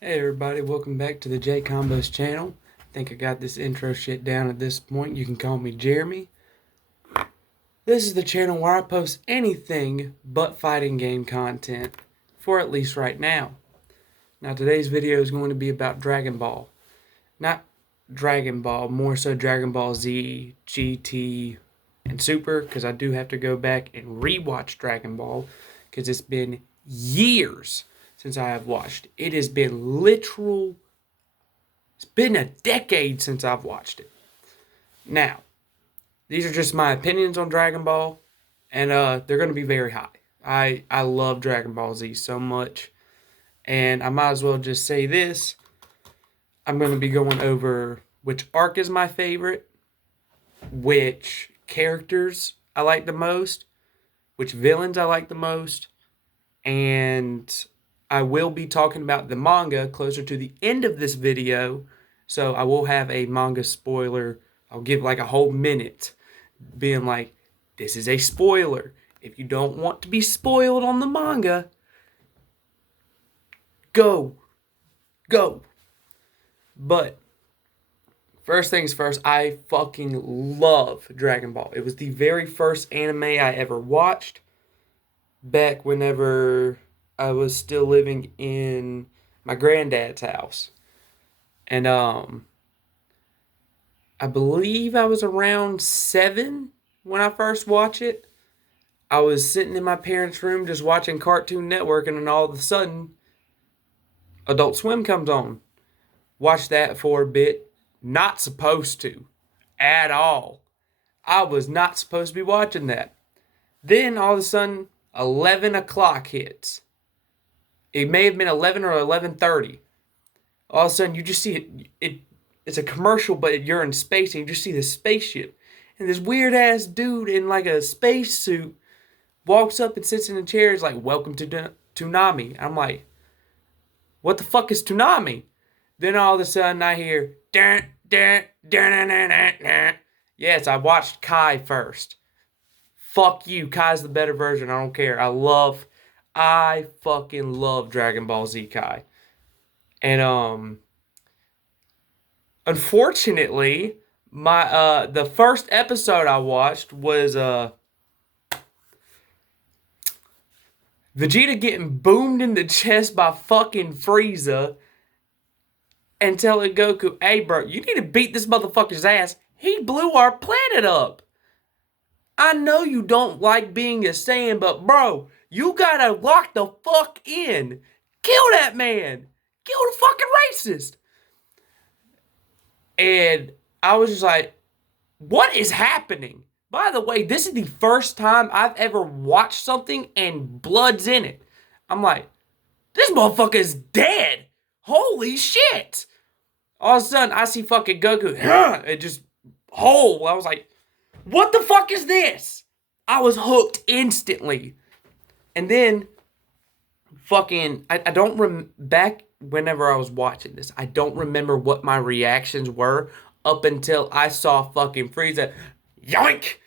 Hey everybody, welcome back to the J Combos channel. I think I got this intro shit down at this point. You can call me Jeremy. This is the channel where I post anything but fighting game content, for at least right now. Now today's video is going to be about Dragon Ball. Not Dragon Ball, more so Dragon Ball Z, GT, and Super, because I do have to go back and rewatch Dragon Ball, because it's been years since I have watched. It has been it's been a decade since I've watched it. Now, these are just my opinions on Dragon Ball, and they're going to be very high. I love Dragon Ball Z so much, and I might as well just say this. I'm going to be going over which arc is my favorite, which characters I like the most, which villains I like the most, and I will be talking about the manga closer to the end of this video, so I will have a manga spoiler. I'll give like a whole minute being like, this is a spoiler. If you don't want to be spoiled on the manga, go. Go. But first things first, I fucking love Dragon Ball. It was the very first anime I ever watched back whenever I was still living in my granddad's house. And I believe I was around 7 when I first watched it. I was sitting in my parents' room just watching Cartoon Network, and then all of a sudden, Adult Swim comes on. Watched that for a bit. Not supposed to. At all. I was not supposed to be watching that. Then all of a sudden, 11 o'clock hits. It may have been 11 or 11:30. All of a sudden, you just see it's a commercial, but you're in space, and you just see this spaceship. And this weird-ass dude in like a spacesuit walks up and sits in a chair. He's like, welcome to Toonami. I'm like, what the fuck is Toonami? Then all of a sudden I hear, dun, dun, dun, dun, dun, dun, dun. Yes, I watched Kai first. Fuck you, Kai's the better version. I don't care. I fucking love Dragon Ball Z Kai. And unfortunately, my the first episode I watched was Vegeta getting boomed in the chest by fucking Frieza and telling Goku, hey bro, you need to beat this motherfucker's ass. He blew our planet up. I know you don't like being a Saiyan, but bro, you gotta lock the fuck in. Kill that man. Kill the fucking racist. And I was just like, what is happening? By the way, this is the first time I've ever watched something and blood's in it. I'm like, this motherfucker is dead. Holy shit. All of a sudden, I see fucking Goku. It just whole. I was like, what the fuck is this? I was hooked instantly. And then, fucking, I don't back whenever I was watching this, I don't remember what my reactions were up until I saw fucking Frieza, yoink,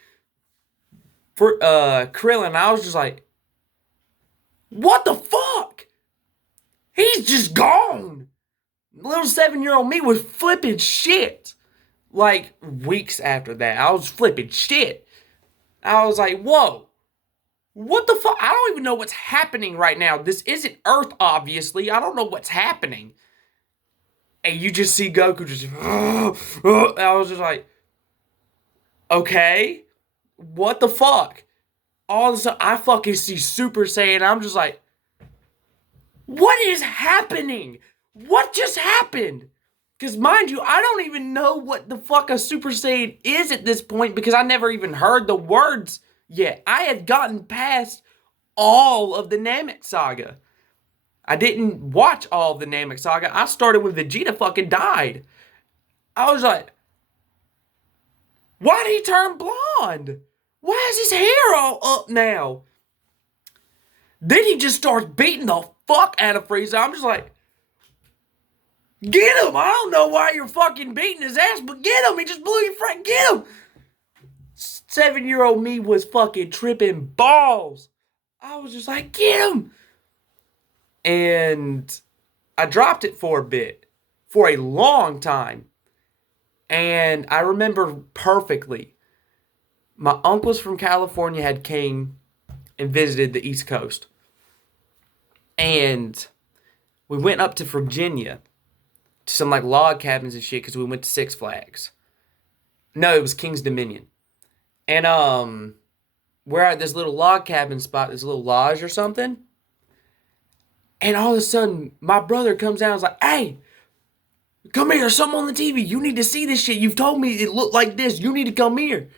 for Krillin. I was just like, what the fuck? He's just gone. Little 7-year-old me was flipping shit. Like, weeks after that, I was flipping shit. I was like, whoa. What the fuck? I don't even know what's happening right now. This isn't Earth, obviously. I don't know what's happening. And you just see Goku just... I was just like, okay. What the fuck? All of a sudden, I fucking see Super Saiyan. I'm just like, what is happening? What just happened? Because mind you, I don't even know what the fuck a Super Saiyan is at this point because I never even heard the words yet. I had gotten past all of the Namek Saga. I didn't watch all of the Namek Saga. I started when Vegeta fucking died. I was like, why did he turn blonde? Why is his hair all up now? Then he just starts beating the fuck out of Frieza. I'm just like, get him! I don't know why you're fucking beating his ass, but get him! He just blew your friend. Get him! 7-year-old me was fucking tripping balls. I was just like, get him! And I dropped it for a bit, for a long time. And I remember perfectly. My uncles from California had came and visited the East Coast. And we went up to Virginia to some like log cabins and shit because we went to Six Flags. No, it was King's Dominion. And we're at this little log cabin spot, this little lodge or something. And all of a sudden, my brother comes down and is like, hey, come here, there's something on the TV. You need to see this shit. You've told me it looked like this. You need to come here.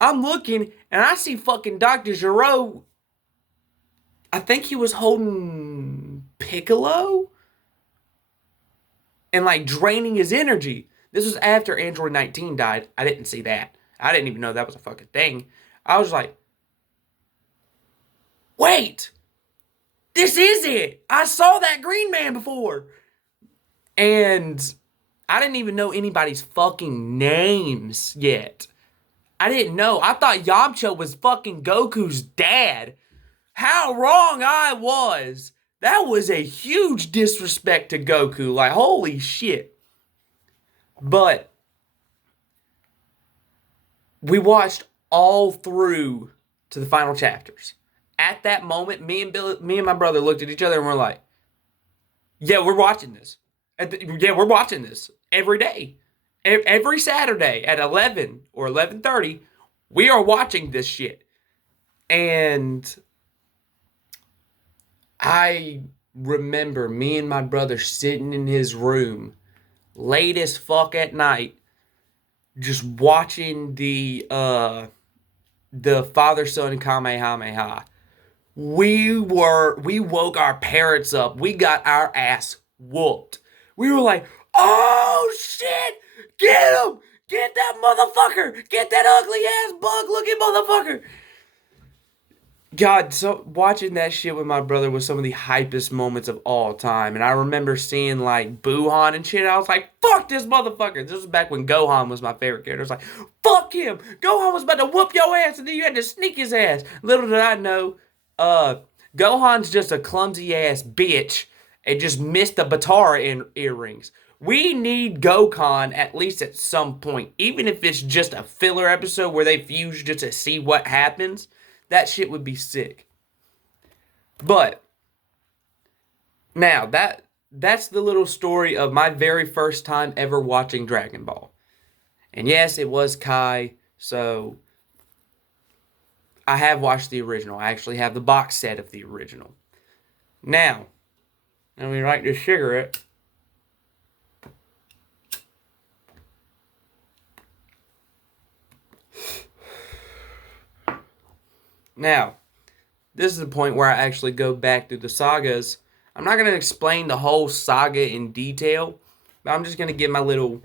I'm looking, and I see fucking Dr. Giro. I think he was holding Piccolo and like draining his energy. This was after Android 19 died. I didn't see that. I didn't even know that was a fucking thing. I was like, wait, this is it. I saw that Green Man before. And I didn't even know anybody's fucking names yet. I didn't know. I thought Yamcha was fucking Goku's dad. How wrong I was. That was a huge disrespect to Goku. Like, holy shit. But we watched all through to the final chapters. At that moment, me and my brother looked at each other and we're like, yeah, we're watching this. We're watching this every day. Every Saturday at 11 or 11:30, we are watching this shit. And I remember me and my brother sitting in his room late as fuck at night, just watching the father-son Kamehameha. We woke our parents up. We got our ass whooped. We were like, oh shit, get him! Get that motherfucker! Get that ugly ass bug looking motherfucker! God, so watching that shit with my brother was some of the hypest moments of all time. And I remember seeing like Buhan and shit. I was like, fuck this motherfucker. This was back when Gohan was my favorite character. I was like, fuck him. Gohan was about to whoop your ass and then you had to sneak his ass. Little did I know, Gohan's just a clumsy ass bitch and just missed the Batara earrings. We need Gokhan at least at some point. Even if it's just a filler episode where they fuse just to see what happens. That shit would be sick. But now that's the little story of my very first time ever watching Dragon Ball. And yes, it was Kai, so I have watched the original. I actually have the box set of the original. Now, let me light this cigarette. Now, this is the point where I actually go back through the sagas. I'm not going to explain the whole saga in detail, but I'm just going to give my little,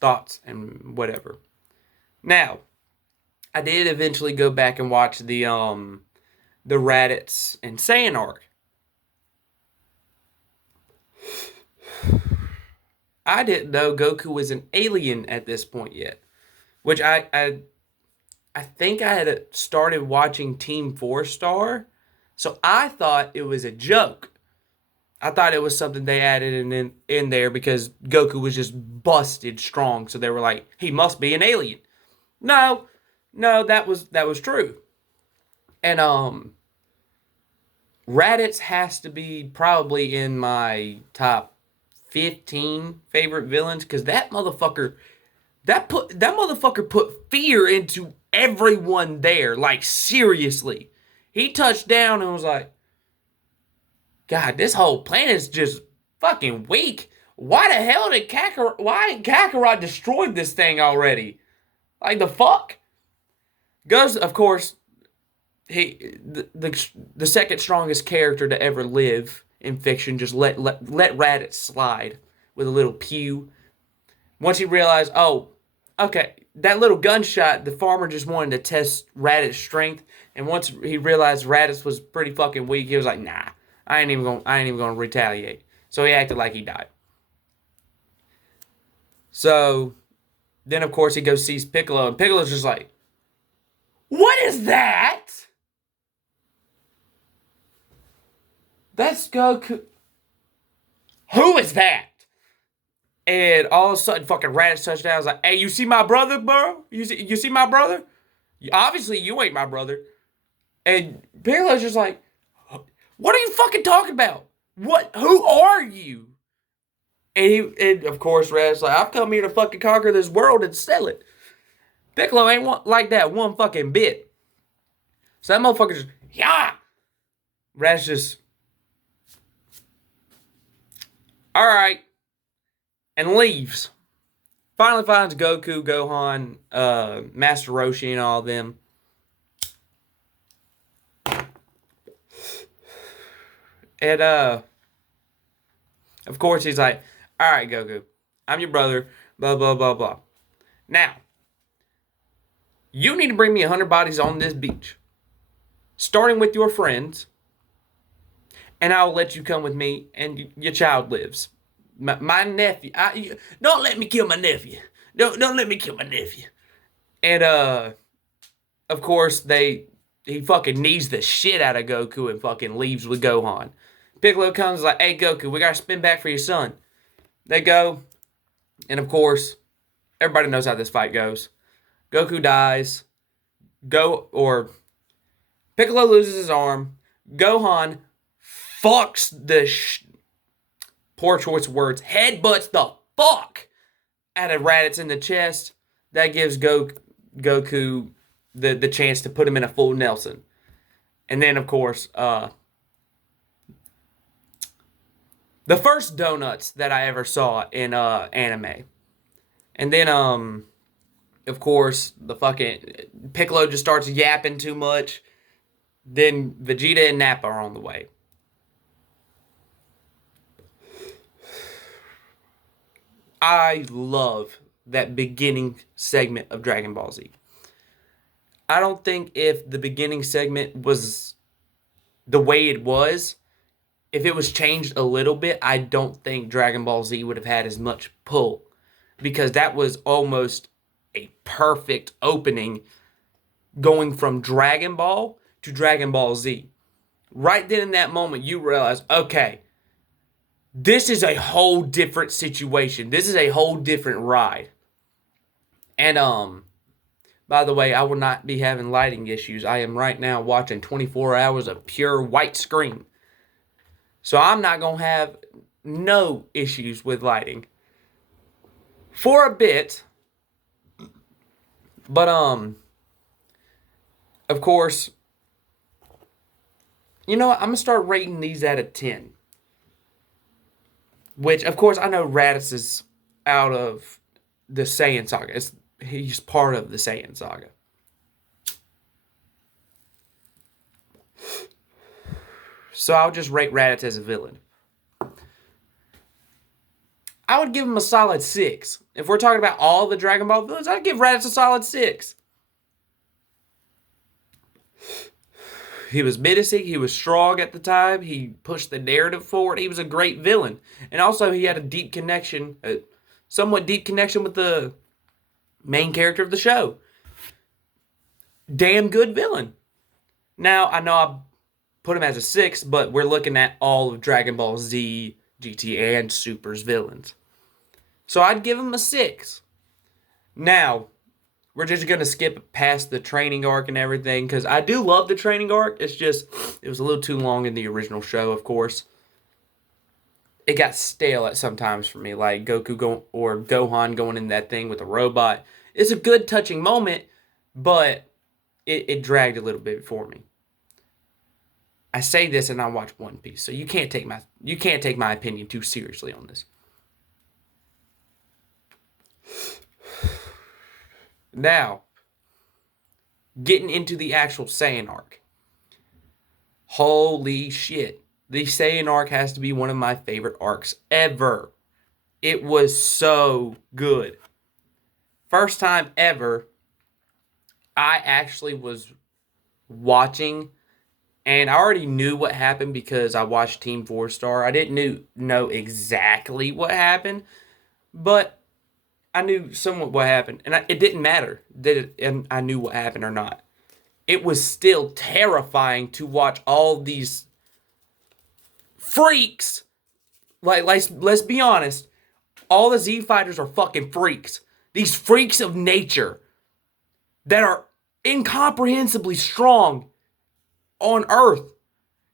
thoughts and whatever. Now, I did eventually go back and watch the Raditz and Saiyan arc. I didn't know Goku was an alien at this point yet. Which I think I had started watching Team 4 Star, so I thought it was a joke. I thought it was something they added in there because Goku was just busted strong, so they were like, he must be an alien. No, that was true. And Raditz has to be probably in my top 15 favorite villains because that motherfucker. That motherfucker put fear into everyone there. Like, seriously. He touched down and was like, God, this whole planet's just fucking weak. Why the hell did Kakarot destroyed this thing already? Like, the fuck? Goes, of course, the second strongest character to ever live in fiction just let Raditz slide with a little pew. Once he realized, oh, okay, that little gunshot, the farmer just wanted to test Raditz's strength, and once he realized Raditz was pretty fucking weak, he was like, nah, I ain't even gonna retaliate. So he acted like he died. So then of course he goes sees Piccolo, and Piccolo's just like, what is that? That's Goku. Who is that? And all of a sudden, fucking Raditz touched down. I was like, hey, you see my brother, bro? You see my brother? Obviously, you ain't my brother. And Piccolo's just like, what are you fucking talking about? What? Who are you? And of course, Rad's like, I've come here to fucking conquer this world and sell it. Piccolo ain't like that one fucking bit. So that motherfucker just, yeah. Rad's just, all right. And leaves. Finally finds Goku, Gohan, Master Roshi, and all of them. And, of course, he's like, all right, Goku, I'm your brother, blah, blah, blah, blah. Now, you need to bring me 100 bodies on this beach, starting with your friends, and I will let you come with me, and your child lives. My nephew, don't let me kill my nephew. Don't let me kill my nephew. And, of course, he fucking knees the shit out of Goku and fucking leaves with Gohan. Piccolo comes like, hey, Goku, we gotta spin back for your son. They go, and of course, everybody knows how this fight goes. Goku dies. Piccolo loses his arm. Gohan fucks the poor choice of words, headbutts the fuck out of Raditz in the chest. That gives Goku the chance to put him in a full Nelson. And then, of course, the first donuts that I ever saw in anime. And then, of course, the fucking Piccolo just starts yapping too much. Then Vegeta and Nappa are on the way. I love that beginning segment of Dragon Ball Z. I don't think if the beginning segment was the way it was, if it was changed a little bit, I don't think Dragon Ball Z would have had as much pull. Because that was almost a perfect opening going from Dragon Ball to Dragon Ball Z. Right then in that moment, you realize, okay, this is a whole different situation. This is a whole different ride. And, by the way, I will not be having lighting issues. I am right now watching 24 hours of pure white screen. So I'm not going to have no issues with lighting. For a bit. But, of course, you know what? I'm going to start rating these out of 10. Which, of course, I know Raditz is out of the Saiyan saga. He's part of the Saiyan saga. So I'll just rate Raditz as a villain. I would give him a solid 6. If we're talking about all the Dragon Ball villains, I'd give Raditz a solid 6. He was menacing. He was strong at the time. He pushed the narrative forward. He was a great villain. And also, he had a deep connection, a somewhat deep connection with the main character of the show. Damn good villain. Now, I know I put him as a 6, but we're looking at all of Dragon Ball Z, GT, and Super's villains. So I'd give him a 6. Now, we're just going to skip past the training arc and everything, because I do love the training arc. It's just, it was a little too long in the original show, of course. It got stale at sometimes for me, like Gohan going in that thing with a robot. It's a good touching moment, but it dragged a little bit for me. I say this and I watch One Piece, so you can't take my opinion too seriously on this. Now, getting into the actual Saiyan arc. Holy shit. The Saiyan arc has to be one of my favorite arcs ever. It was so good. First time ever, I actually was watching, and I already knew what happened because I watched Team 4 Star. I didn't know exactly what happened, but I knew somewhat what happened. And it didn't matter that I knew what happened or not. It was still terrifying to watch all these freaks. Like, let's be honest. All the Z fighters are fucking freaks. These freaks of nature that are incomprehensibly strong on Earth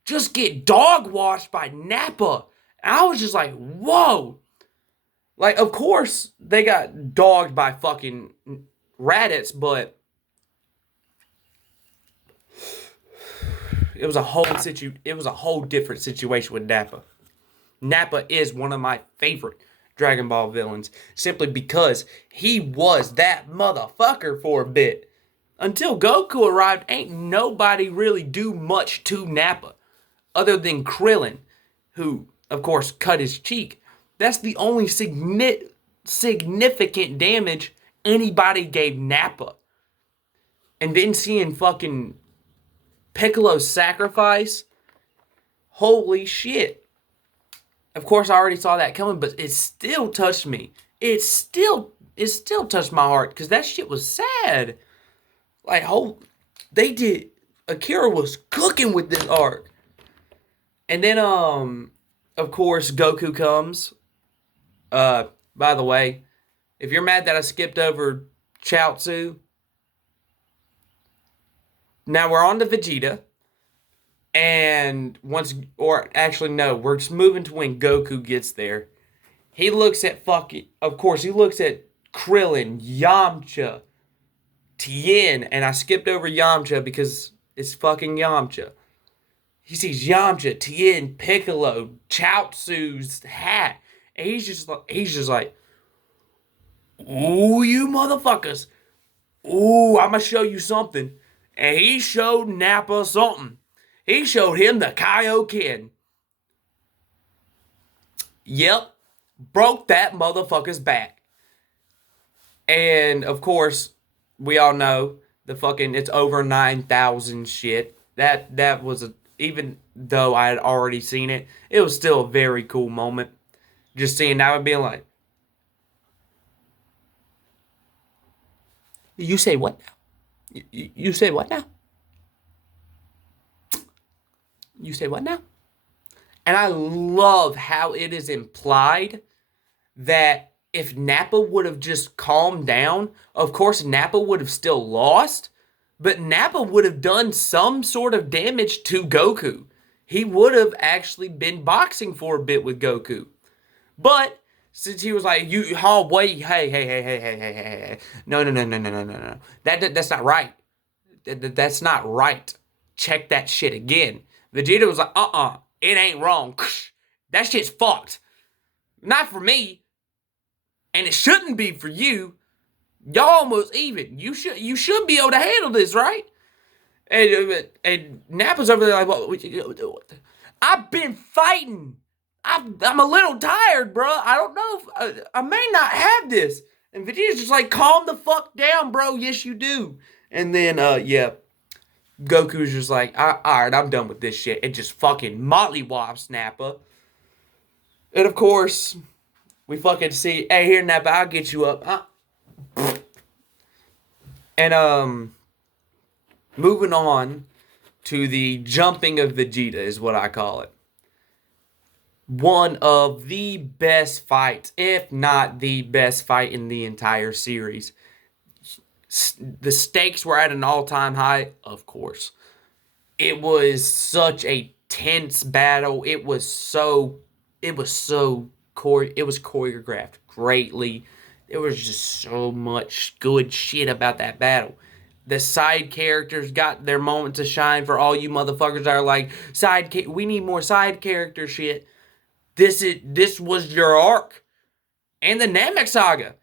just get dog washed by Nappa. And I was just like, whoa. Like, of course, they got dogged by fucking Raditz, but it was a whole different situation with Nappa. Nappa is one of my favorite Dragon Ball villains, simply because he was that motherfucker for a bit. Until Goku arrived, ain't nobody really do much to Nappa, other than Krillin, who, of course, cut his cheek. That's the only significant damage anybody gave Nappa. And then seeing fucking Piccolo's sacrifice, holy shit. Of course, I already saw that coming, but it still touched me. It still touched my heart, because that shit was sad. Like, Akira was cooking with this arc. And then, of course, Goku comes. By the way, if you're mad that I skipped over Chaozu, now we're on to Vegeta. And we're just moving to when Goku gets there. He looks at Krillin, Yamcha, Tien, and I skipped over Yamcha because it's fucking Yamcha. He sees Yamcha, Tien, Piccolo, Chaozu's hat, and he's just like, ooh, you motherfuckers. Ooh, I'm gonna show you something. And he showed Nappa something. He showed him the Kaioken. Yep. Broke that motherfucker's back. And, of course, we all know the fucking it's over 9,000 shit. That was even though I had already seen it, it was still a very cool moment. Just seeing that and being like, you say what now? You say what now? You say what now? And I love how it is implied that if Nappa would have just calmed down, of course Nappa would have still lost, but Nappa would have done some sort of damage to Goku. He would have actually been boxing for a bit with Goku. But since he was like, hey. No. That's not right. That's not right. Check that shit again. Vegeta was like, it ain't wrong. That shit's fucked. Not for me. And it shouldn't be for you. Y'all almost even. You should be able to handle this, right? And Nappa's over there like, what? I've been fighting. I'm a little tired, bro. I don't know if I may not have this. And Vegeta's just like, calm the fuck down, bro. Yes, you do. And then, Goku's just like, alright, I'm done with this shit. It just fucking mollywops Nappa. And of course, we fucking see, hey, here, Nappa, I'll get you up. And, moving on to the jumping of Vegeta is what I call it. One of the best fights, if not the best fight in the entire series. The stakes were at an all-time high, of course. It was such a tense battle. It was choreographed greatly. There was just so much good shit about that battle. The side characters got their moment to shine for all you motherfuckers that are like, we need more side character shit. This was your arc. And the Namek Saga.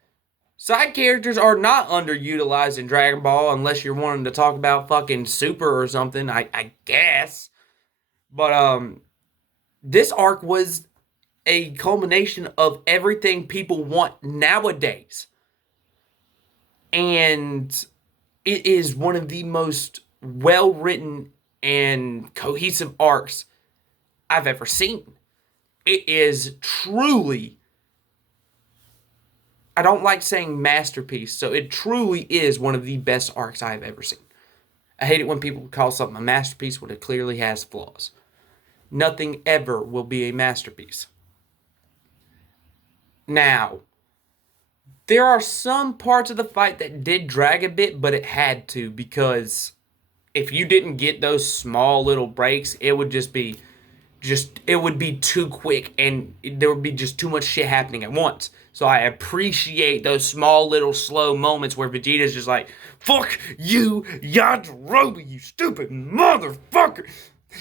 Side characters are not underutilized in Dragon Ball unless you're wanting to talk about fucking Super or something, I guess. But, this arc was a culmination of everything people want nowadays. And it is one of the most well-written and cohesive arcs I've ever seen. It is truly, I don't like saying masterpiece, so it truly is one of the best arcs I've ever seen. I hate it when people call something a masterpiece when it clearly has flaws. nothing ever will be a masterpiece. Now, there are some parts of the fight that did drag a bit, but it had to, because if you didn't get those small little breaks, it would it would be too quick, and there would be just too much shit happening at once. So I appreciate those small little slow moments where Vegeta's just like, fuck you, Yajirobe, you stupid motherfucker.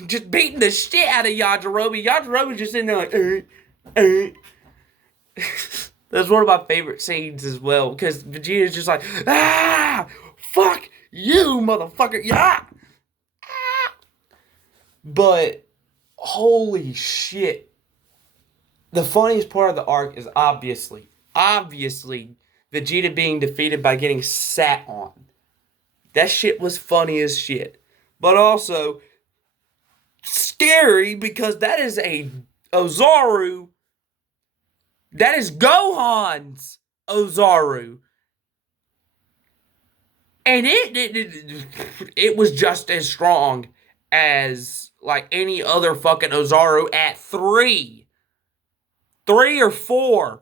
Just beating the shit out of Yajirobe. Yajirobe's just in there like, That's one of my favorite scenes as well, because Vegeta's just like, fuck you, motherfucker, yeah. But holy shit. The funniest part of the arc is obviously, Vegeta being defeated by getting sat on. That shit was funny as shit. But also, scary, because that is a Ozaru. That is Gohan's Ozaru. And it was just as strong as like any other fucking Ozaru at 3 or 4.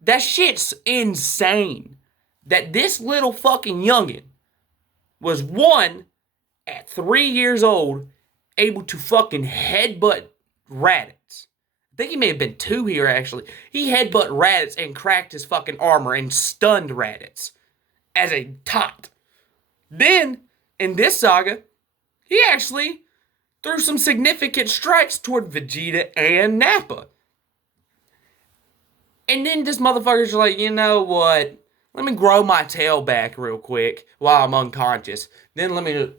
That shit's insane. That this little fucking youngin was one at 3 years old able to fucking headbutt Raditz. I think he may have been 2 here actually. He headbutt Raditz and cracked his fucking armor and stunned Raditz as a tot. Then, in this saga, he actually threw some significant strikes toward Vegeta and Nappa. And then this motherfucker's like, you know what? Let me grow my tail back real quick while I'm unconscious. Then let me...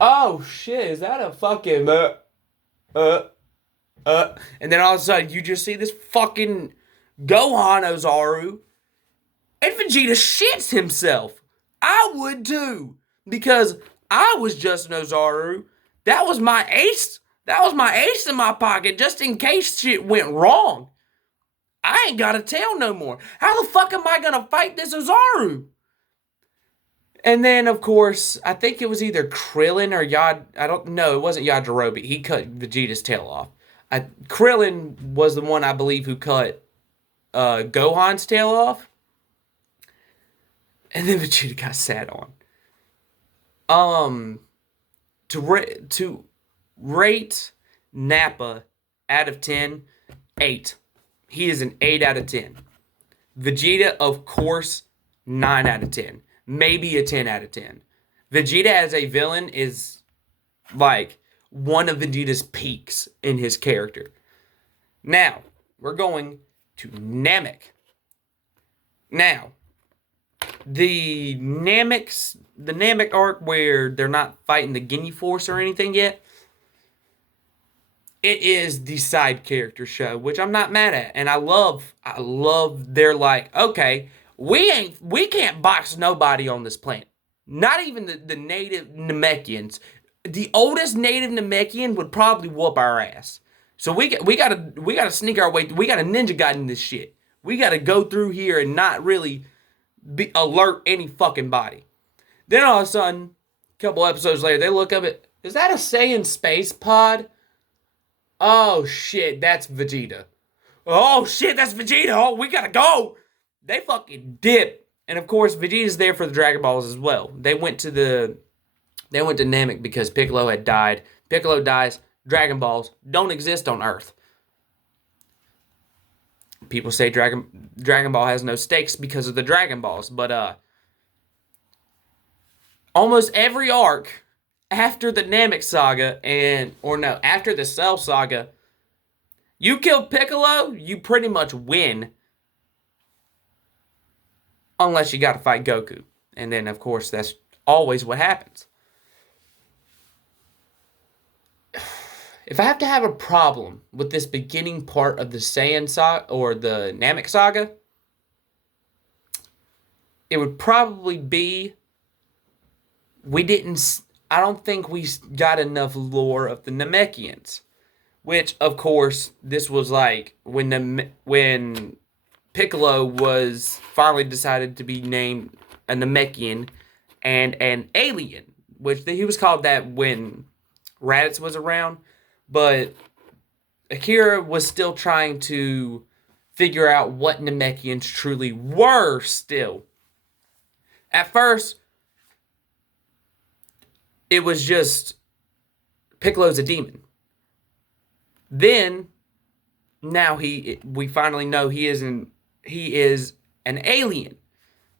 Oh, shit, is that a fucking... And then all of a sudden, you just see this fucking Gohan Ozaru, and Vegeta shits himself. I would too, because I was just an Ozaru. That was my ace. That was my ace in my pocket, just in case shit went wrong. I ain't got a tail no more. How the fuck am I gonna fight this Ozaru? And then, of course, I think it was either Krillin or I don't know, it wasn't Yajirobe. He cut Vegeta's tail off. Krillin was the one, I believe, who cut Gohan's tail off. And then Vegeta got sat on. To rate Nappa out of 10, 8. He is an 8 out of 10. Vegeta, of course, 9 out of 10. Maybe a 10 out of 10. Vegeta as a villain is like one of Vegeta's peaks in his character. Now, we're going to Namek. Now, the Namek arc where they're not fighting the Guinea Force or anything yet, it is the side character show, which I'm not mad at. And I love they're like, okay, we can't box nobody on this planet. Not even the native Namekians. The oldest native Namekian would probably whoop our ass. So we gotta sneak our way. We got a Ninja Gaiden this shit. We gotta go through here and not really alert any fucking body. Then all of a sudden, a couple episodes later, they look up at, is that a Saiyan space pod? Oh shit, that's Vegeta. Oh shit, that's Vegeta. Oh, we gotta go. They fucking dip. And of course, Vegeta's there for the Dragon Balls as well. They went to Namek because Piccolo had died. Piccolo dies. Dragon Balls don't exist on Earth. People say Dragon Ball has no stakes because of the Dragon Balls, but almost every arc after the Namek saga after the Cell saga, you kill Piccolo, you pretty much win. Unless you gotta fight Goku. And then, of course, that's always what happens. If I have to have a problem with this beginning part of the Saiyan saga or the Namek saga, it would probably be I don't think we got enough lore of the Namekians. Which, of course, this was like when Piccolo was finally decided to be named a Namekian and an alien, which he was called that when Raditz was around. But Akira was still trying to figure out what Namekians truly were still. At first, it was just Piccolo's a demon. Then, now we finally know he is an alien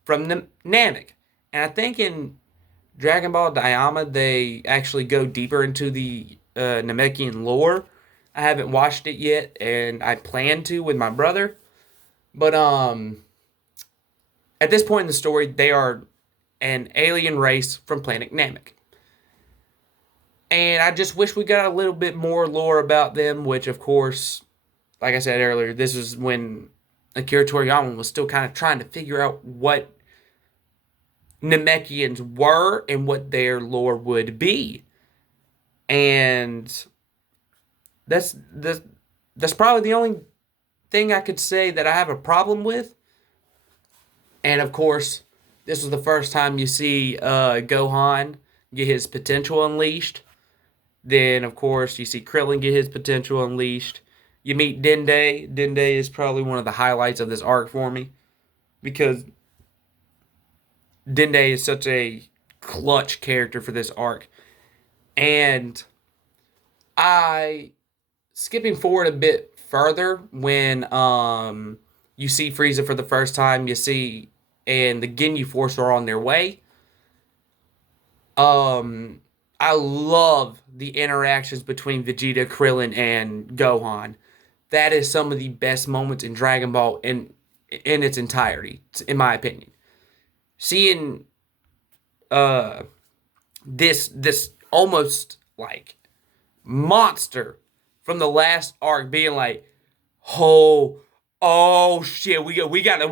from Namek. And I think in Dragon Ball Daima, they actually go deeper into the Namekian lore. I haven't watched it yet, and I plan to with my brother. But at this point in the story, they are an alien race from planet Namek. And I just wish we got a little bit more lore about them, which, of course, like I said earlier, this is when Akira Toriyama was still kind of trying to figure out what Namekians were and what their lore would be. And that's probably the only thing I could say that I have a problem with. And of course, this was the first time you see Gohan get his potential unleashed. Then, of course, you see Krillin get his potential unleashed. You meet Dende. Dende is probably one of the highlights of this arc for me, because Dende is such a clutch character for this arc. And skipping forward a bit further, when you see Frieza for the first time, you see, and the Ginyu Force are on their way. I love the interactions between Vegeta, Krillin, and Gohan. That is some of the best moments in Dragon Ball in its entirety, in my opinion. Seeing this almost like monster from the last arc being like, oh shit, we gotta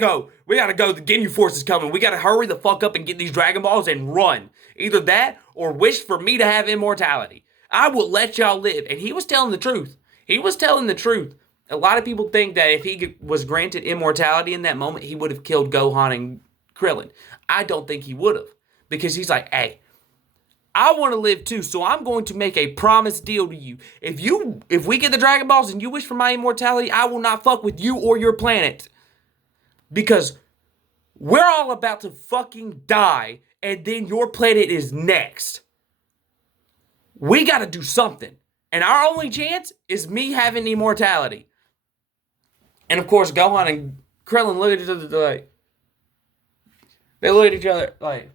go. We gotta go. The Ginyu Force is coming. We gotta hurry the fuck up and get these Dragon Balls and run. Either that or wish for me to have immortality. I will let y'all live. And he was telling the truth. A lot of people think that if he was granted immortality in that moment, he would have killed Gohan and Krillin. I don't think he would have. Because he's like, hey, I want to live too, so I'm going to make a promise deal to you. If we get the Dragon Balls and you wish for my immortality, I will not fuck with you or your planet. Because we're all about to fucking die, and then your planet is next. We gotta do something. And our only chance is me having immortality. And of course, Gohan and Krillin look at each other like, they look at each other like,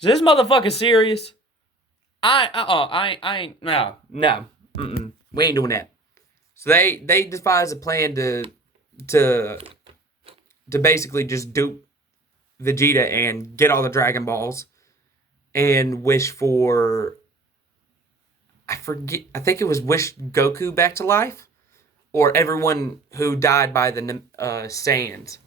is this motherfucker serious? I ain't, no, we ain't doing that. So they devise a plan to basically just dupe Vegeta and get all the Dragon Balls and wish for, I forget, I think it was wish Goku back to life, or everyone who died by the Saiyans.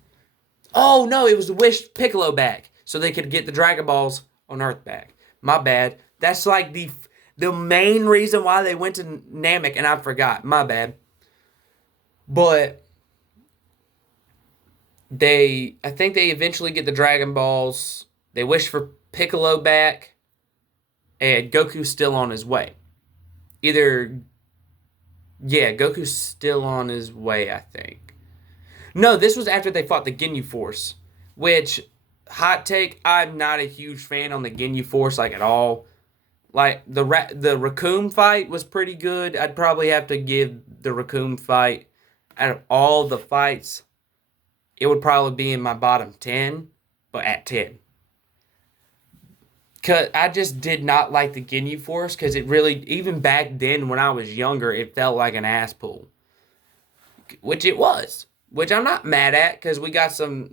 Oh no, it was wish Piccolo back so they could get the Dragon Balls on Earth back. My bad. That's like the main reason why they went to Namek, and I forgot. My bad. But I think they eventually get the Dragon Balls. They wish for Piccolo back, and Goku's still on his way. Goku's still on his way, I think. No, this was after they fought the Ginyu Force, which, hot take, I'm not a huge fan on the Ginyu Force, like, at all. Like, the Raccoon fight was pretty good. I'd probably have to give the Raccoon fight, out of all the fights, it would probably be in my bottom 10, but at 10. Because I just did not like the Ginyu Force, because it really, even back then when I was younger, it felt like an ass pull. Which it was. Which I'm not mad at, because we got some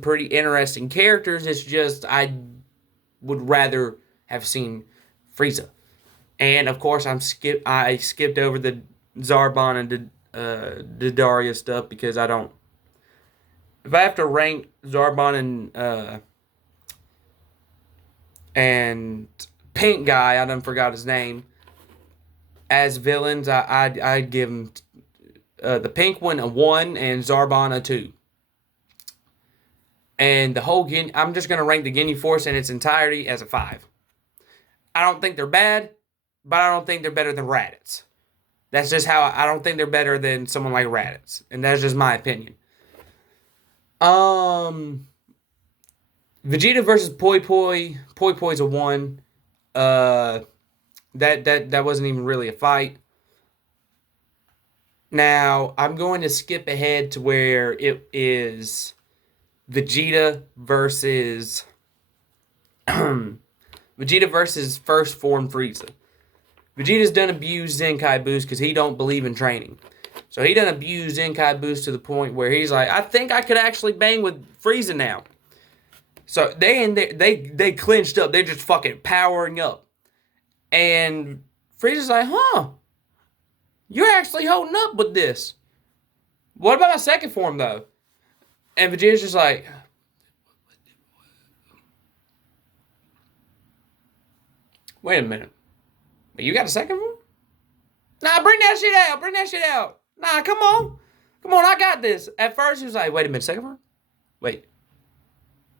pretty interesting characters. It's just I would rather have seen Frieza. And of course I skipped over the Zarbon and the Daria stuff, because I don't. If I have to rank Zarbon and Pink Guy, I done forgot his name, as villains, I'd give him the pink one a 1 and Zarbon a 2. And the whole I'm just going to rank the Ginyu Force in its entirety as a 5. I don't think they're bad, but I don't think they're better than Raditz. That's just how I don't think they're better than someone like Raditz, and that's just my opinion. Vegeta versus Poi Poi. Poi Poi's a 1. That wasn't even really a fight. Now, I'm going to skip ahead to where it is Vegeta versus Vegeta versus First Form Frieza. Vegeta's done abuse Zenkai Boost because he don't believe in training. So he done abuse Zenkai Boost to the point where he's like, I think I could actually bang with Frieza now. So they clinched up. They're just fucking powering up. And Frieza's like, you're actually holding up with this. What about my second form, though? And Vegeta's just like, wait a minute. You got a second form? Nah, bring that shit out. Bring that shit out. Nah, come on. Come on, I got this. At first, he was like, wait a minute, second form? Wait.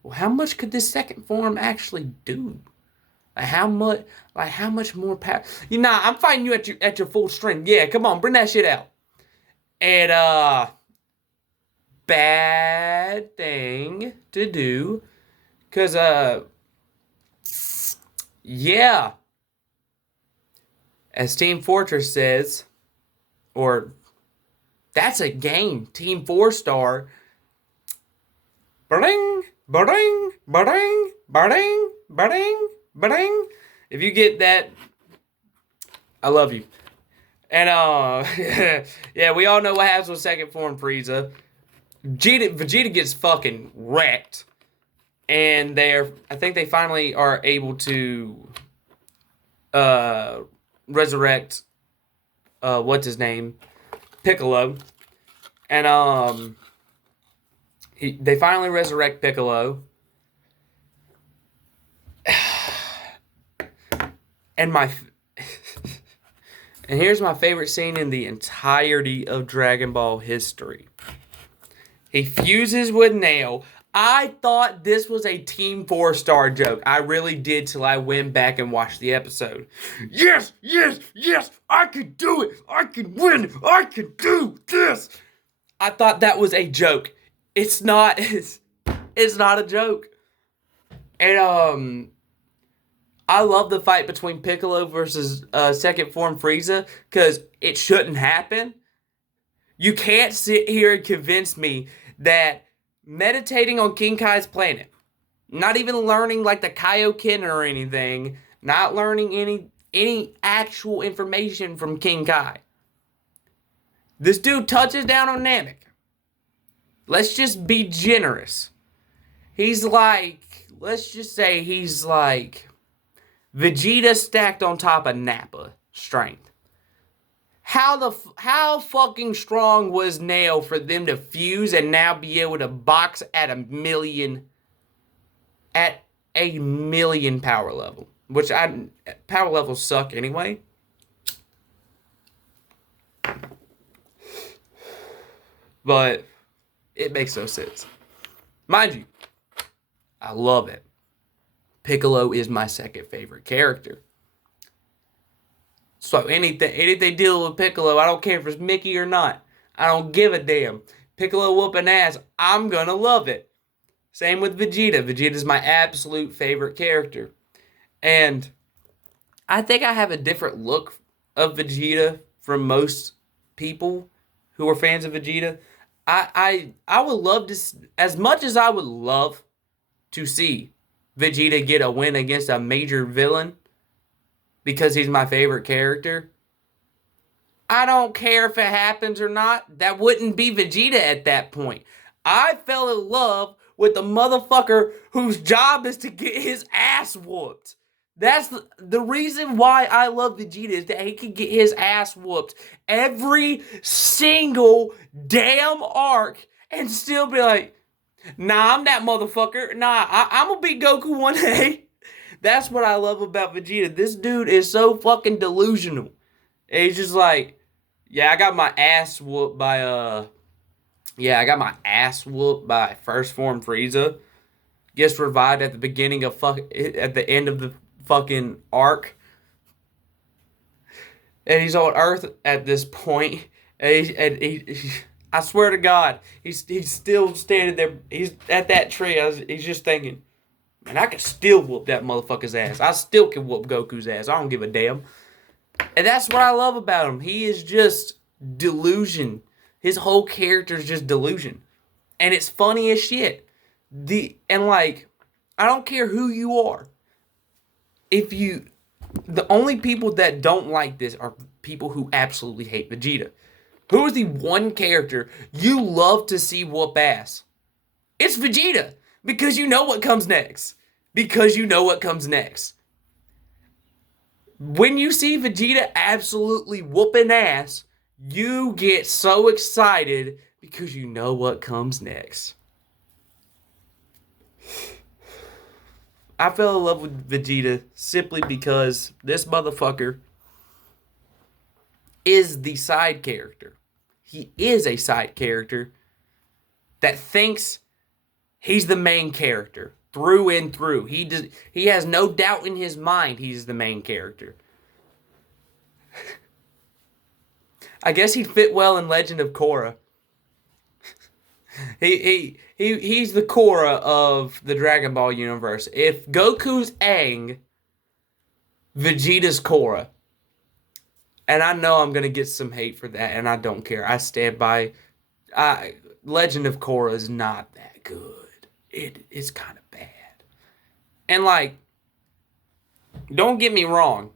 Well, how much could this second form actually do? How much more power? I'm fighting you at your full strength. Yeah, come on, bring that shit out. And bad thing to do, cause yeah, as Team Fortress says, or that's a game. Team 4-Star. Ba-ding, ba-ding, ba-ding, ba-ding, ba-ding. Ba-ding. If you get that, I love you. And yeah, we all know what happens with second form Frieza. Vegeta gets fucking wrecked. And I think they finally are able to resurrect what's his name? Piccolo. And they finally resurrect Piccolo. And and here's my favorite scene in the entirety of Dragon Ball history. He fuses with Nail. I thought this was a Team 4-Star joke. I really did till I went back and watched the episode. Yes, yes, yes, I can do it. I can win. I can do this. I thought that was a joke. It's not. It's not a joke. And I love the fight between Piccolo versus second form Frieza because it shouldn't happen. You can't sit here and convince me that meditating on King Kai's planet, not even learning like the Kaioken or anything, not learning any actual information from King Kai. This dude touches down on Namek. Let's just be generous. He's like, let's just say he's like Vegeta stacked on top of Nappa strength. How fucking strong was Nail for them to fuse and now be able to box at a million power level? Which power levels suck anyway. But it makes no sense. Mind you, I love it. Piccolo is my second favorite character. So anything dealing with Piccolo, I don't care if it's Mickey or not. I don't give a damn. Piccolo whooping ass, I'm gonna love it. Same with Vegeta. Vegeta's my absolute favorite character. And I think I have a different look of Vegeta from most people who are fans of Vegeta. I would love to, as much as I would love to see Vegeta get a win against a major villain because he's my favorite character, I don't care if it happens or not. That wouldn't be Vegeta at that point. I fell in love with the motherfucker whose job is to get his ass whooped. That's the reason why I love Vegeta, is that he can get his ass whooped every single damn arc and still be like, nah, I'm that motherfucker. Nah, I'm gonna beat Goku one day. That's what I love about Vegeta. This dude is so fucking delusional. And he's just like, yeah, I got my ass whooped by first form Frieza. Gets revived at the beginning of at the end of the fucking arc. And he's on Earth at this point. I swear to God, he's still standing there. He's at that tree. He's just thinking, man, I can still whoop that motherfucker's ass. I still can whoop Goku's ass. I don't give a damn. And that's what I love about him. He is just delusion. His whole character is just delusion. And it's funny as shit. I don't care who you are. The only people that don't like this are people who absolutely hate Vegeta. Who is the one character you love to see whoop ass? It's Vegeta. Because you know what comes next. When you see Vegeta absolutely whooping ass, you get so excited because you know what comes next. I fell in love with Vegeta simply because this motherfucker is the side character. He is a side character that thinks he's the main character through and through. He has no doubt in his mind he's the main character. I guess he'd fit well in Legend of Korra. He's the Korra of the Dragon Ball universe. If Goku's Aang, Vegeta's Korra. And I know I'm gonna get some hate for that, and I don't care. I stand by. Legend of Korra is not that good. It's kind of bad. And don't get me wrong.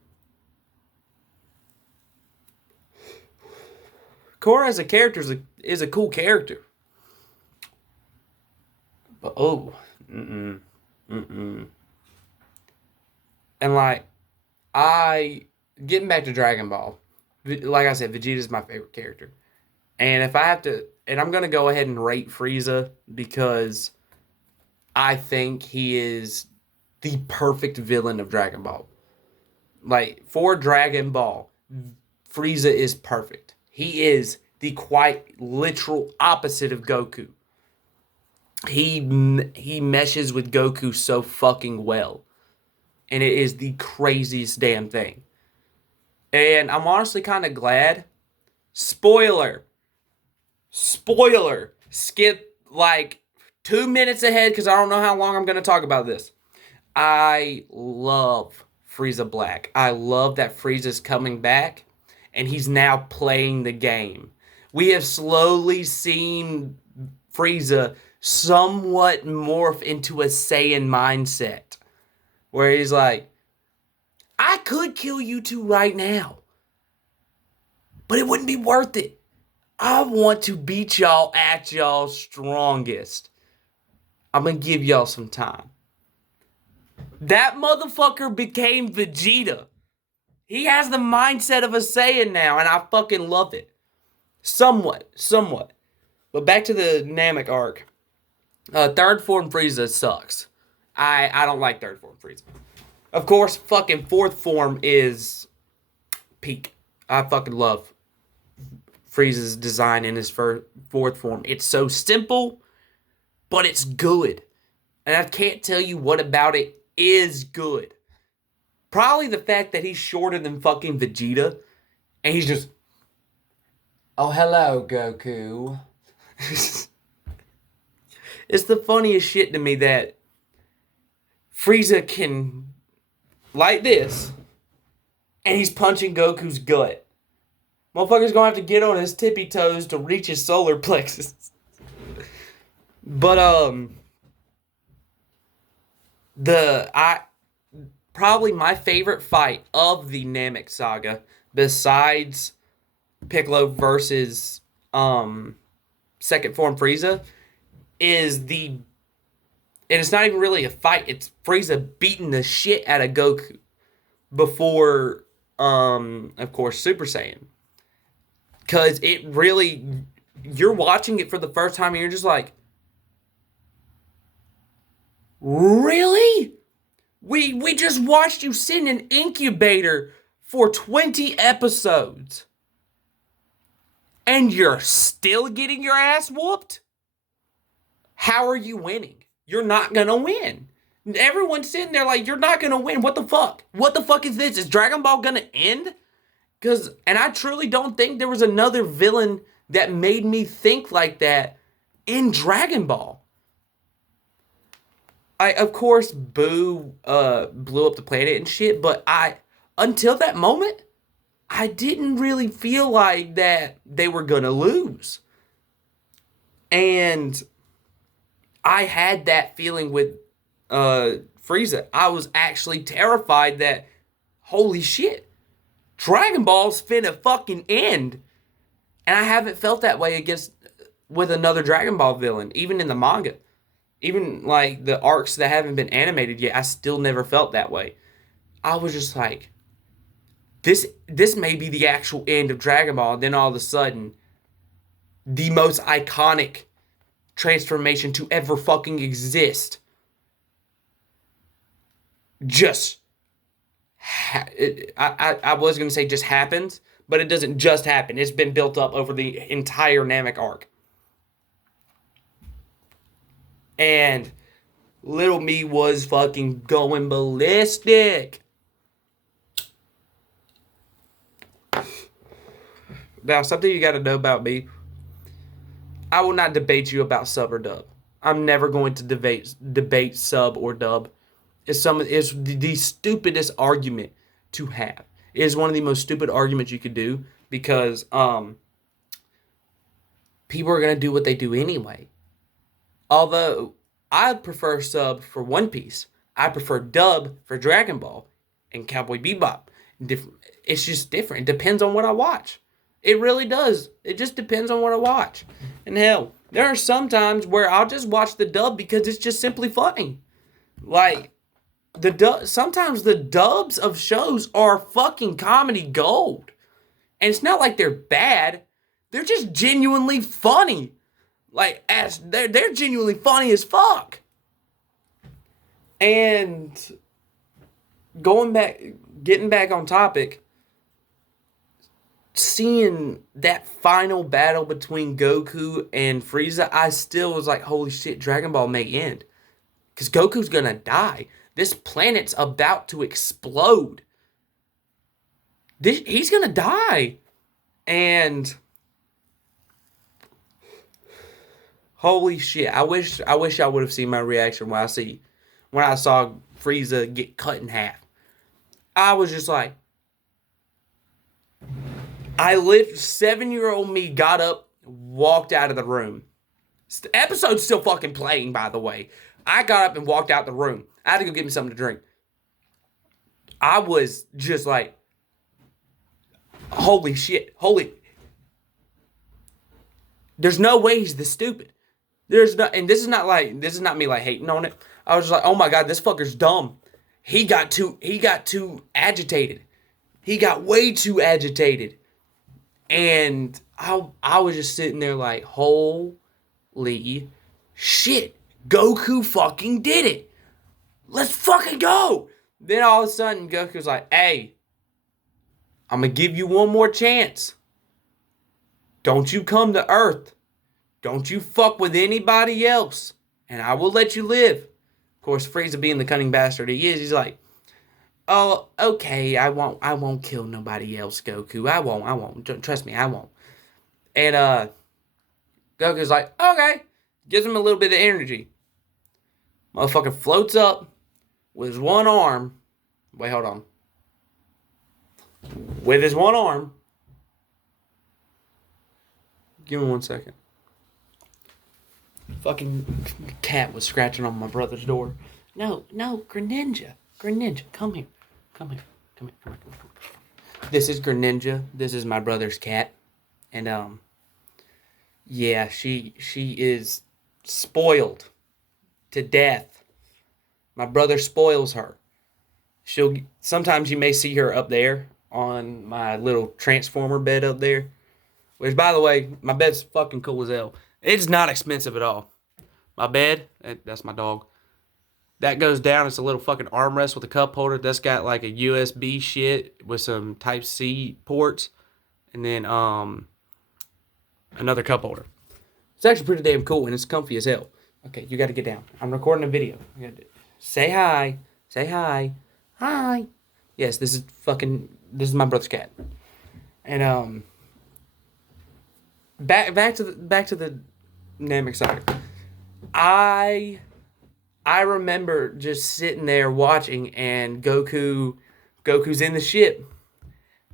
Korra as a character is a cool character. But and getting back to Dragon Ball, like I said, Vegeta's my favorite character. And if I have to, and I'm going to go ahead and rate Frieza because I think he is the perfect villain of Dragon Ball. For Dragon Ball, Frieza is perfect. He is the quite literal opposite of Goku. He meshes with Goku so fucking well. And it is the craziest damn thing. And I'm honestly kind of glad. Spoiler. Skip 2 minutes ahead because I don't know how long I'm going to talk about this. I love Frieza Black. I love that Frieza's coming back. And he's now playing the game. We have slowly seen Frieza somewhat morph into a Saiyan mindset. Where he's like, I could kill you two right now. But it wouldn't be worth it. I want to beat y'all at y'all's strongest. I'm going to give y'all some time. That motherfucker became Vegeta. He has the mindset of a Saiyan now, and I fucking love it. Somewhat. But back to the Namek arc. Third form Frieza sucks. I don't like third form Frieza. Of course, fucking fourth form is peak. I fucking love Frieza's design in his fourth form. It's so simple, but it's good. And I can't tell you what about it is good. Probably the fact that he's shorter than fucking Vegeta. And he's just, oh, hello, Goku. It's the funniest shit to me that Frieza can, like this, and he's punching Goku's gut. Motherfucker's gonna have to get on his tippy toes to reach his solar plexus. But, probably my favorite fight of the Namek saga, besides Piccolo versus, second form Frieza, and it's not even really a fight, it's Frieza beating the shit out of Goku before, of course, Super Saiyan. Because it really, you're watching it for the first time and you're just like, really? We just watched you sit in an incubator for 20 episodes. And you're still getting your ass whooped? How are you winning? You're not going to win. Everyone's sitting there like, you're not going to win. What the fuck? What the fuck is this? Is Dragon Ball going to end? And I truly don't think there was another villain that made me think like that in Dragon Ball. Of course, Boo blew up the planet and shit, but until that moment, I didn't really feel like that they were going to lose. And I had that feeling with Frieza. I was actually terrified that, holy shit, Dragon Ball's finna fucking end. And I haven't felt that way with another Dragon Ball villain, even in the manga. Even like the arcs that haven't been animated yet, I still never felt that way. I was just like, this may be the actual end of Dragon Ball. And then all of a sudden, the most iconic transformation to ever fucking exist just I was going to say just happens, but it doesn't just happen. It's been built up over the entire Namek arc. And little me was fucking going ballistic. Now, something you got to know about me. I will not debate you about sub or dub. I'm never going to debate sub or dub. It's the stupidest argument to have. It is one of the most stupid arguments you could do because people are going to do what they do anyway. Although I prefer sub for One Piece, I prefer dub for Dragon Ball and Cowboy Bebop. It's just different. It depends on what I watch. It really does. It just depends on what I watch. And hell, there are some times where I'll just watch the dub because it's just simply funny. Like, sometimes the dubs of shows are fucking comedy gold. And it's not like they're bad. They're just genuinely funny. Like, they're genuinely funny as fuck. And getting back on topic, seeing that final battle between Goku and Frieza, I still was like, holy shit, Dragon Ball may end. Because Goku's gonna die. This planet's about to explode. He's gonna die. And holy shit, I wish I would have seen my reaction when I saw Frieza get cut in half. I was just like, 7-year-old me got up, walked out of the room. The episode's still fucking playing, by the way. I got up and walked out the room. I had to go get me something to drink. I was just like, holy shit, there's no way he's this stupid. And this is not me like hating on it. I was just like, oh my god, this fucker's dumb. He got too agitated. He got way too agitated. And I was just sitting there like, holy shit, Goku fucking did it. Let's fucking go. Then all of a sudden, Goku's like, hey, I'm going to give you one more chance. Don't you come to Earth. Don't you fuck with anybody else. And I will let you live. Of course, Frieza being the cunning bastard he is, he's like, oh, okay, I won't kill nobody else, Goku. I won't. Trust me, I won't. And Goku's like, okay. Gives him a little bit of energy. Motherfucker floats up with his one arm. Wait, hold on. With his one arm. Give me 1 second. Fucking cat was scratching on my brother's door. No, Greninja. Come here. This is Greninja. This is my brother's cat. And, yeah, she is spoiled to death. My brother spoils her. Sometimes you may see her up there on my little transformer bed up there. Which, by the way, my bed's fucking cool as hell. It's not expensive at all. My bed, that's my dog. That goes down. It's a little fucking armrest with a cup holder. That's got like a USB shit with some Type-C ports. And then another cup holder. It's actually pretty damn cool and it's comfy as hell. Okay, you got to get down. I'm recording a video. Say hi. Say hi. Hi. Yes, this is my brother's cat. And back to the Namek saga. I I remember just sitting there watching, and Goku's in the ship.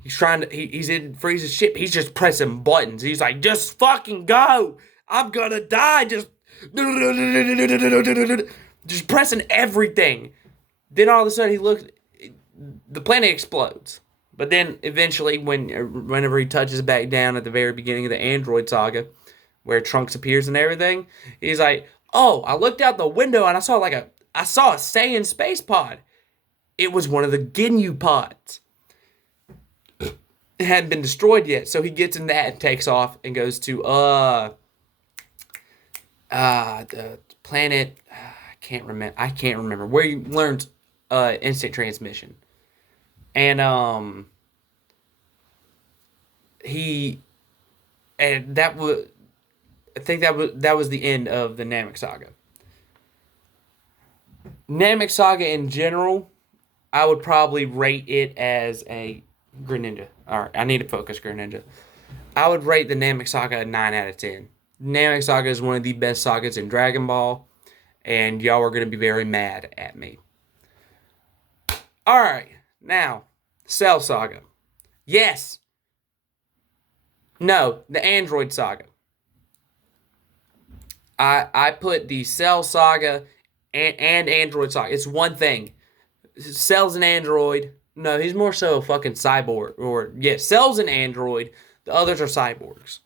He's in Frieza's ship. He's just pressing buttons. He's like, just fucking go. I'm gonna die. Just pressing everything. Then all of a sudden the planet explodes. But then eventually, whenever he touches back down at the very beginning of the Android saga, where Trunks appears and everything, he's like, "Oh, I looked out the window and I saw a Saiyan space pod. It was one of the Ginyu pods. It hadn't been destroyed yet, so he gets in that and takes off and goes to the planet. I can't remember where he learns instant transmission, and he and that was I think that was the end of the Namek saga. Namek saga in general, I would probably rate it as a Greninja. All right, I need to focus, Greninja. I would rate the Namek saga a 9 out of 10. Namek saga is one of the best sagas in Dragon Ball, and y'all are going to be very mad at me. All right, now, Cell saga. Yes. No, the Android saga. I put the Cell saga and Android saga. It's one thing. Cell's an android. No, he's more so a fucking cyborg. Or, yeah, Cell's an android. The others are cyborgs.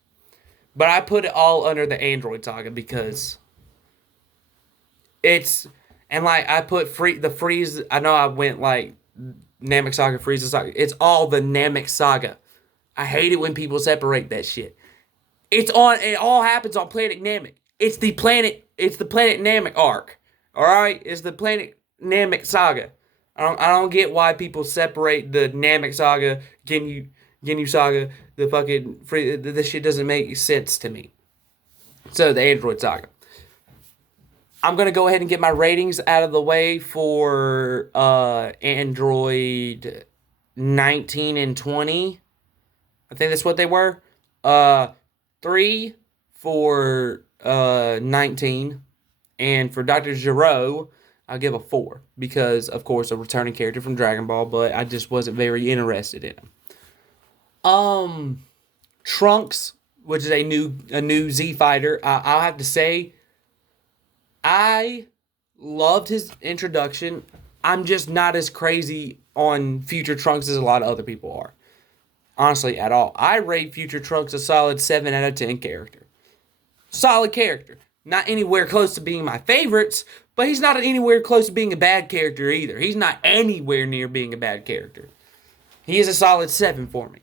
But I put it all under the Android saga because it's... And, like, I put the Freeze... I know I went, like, Namek saga, Frieza saga. It's all the Namek saga. I hate it when people separate that shit. It all happens on Planet Namek. It's the Planet Namek arc. Alright? It's the Planet Namek saga. I don't get why people separate the Namek saga, Ginyu saga, the fucking free. This shit doesn't make sense to me. So the Android saga. I'm gonna go ahead and get my ratings out of the way for Android 19 and 20. I think that's what they were. 3 for 19, and for Dr. Gero, I'll give a 4 because, of course, a returning character from Dragon Ball, but I just wasn't very interested in him. Trunks, which is a new Z fighter. I'll have to say, I loved his introduction. I'm just not as crazy on Future Trunks as a lot of other people are. Honestly, at all. I rate Future Trunks a solid 7 out of 10 character. Solid character. Not anywhere close to being my favorites, but he's not anywhere close to being a bad character either. He's not anywhere near being a bad character. He is a solid 7 for me.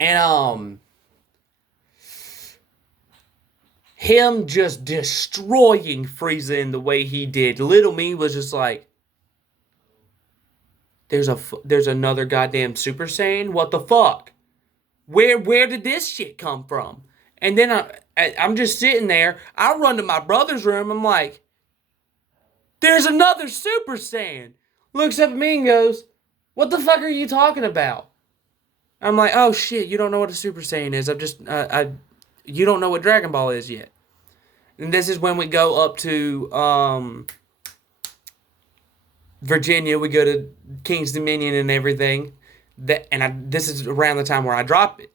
And, him just destroying Frieza in the way he did. Little me was just like, there's another goddamn Super Saiyan? What the fuck? Where did this shit come from? And then I'm just sitting there. I run to my brother's room. I'm like, there's another Super Saiyan. Looks up at me and goes, what the fuck are you talking about? I'm like, oh shit, you don't know what a Super Saiyan is. You don't know what Dragon Ball is yet. And this is when we go up to Virginia. We go to King's Dominion and everything. This is around the time where I drop it.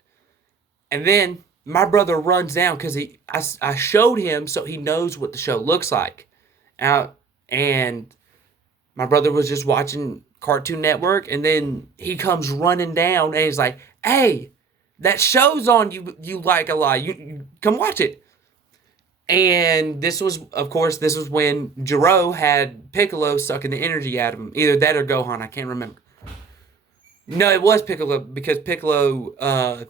And then my brother runs down because I showed him so he knows what the show looks like. And my brother was just watching Cartoon Network, and then he comes running down and he's like, hey, that show's on you like a lot. You come watch it. And this was when Gero had Piccolo sucking the energy out of him. Either that or Gohan, I can't remember. No, it was Piccolo, because Piccolo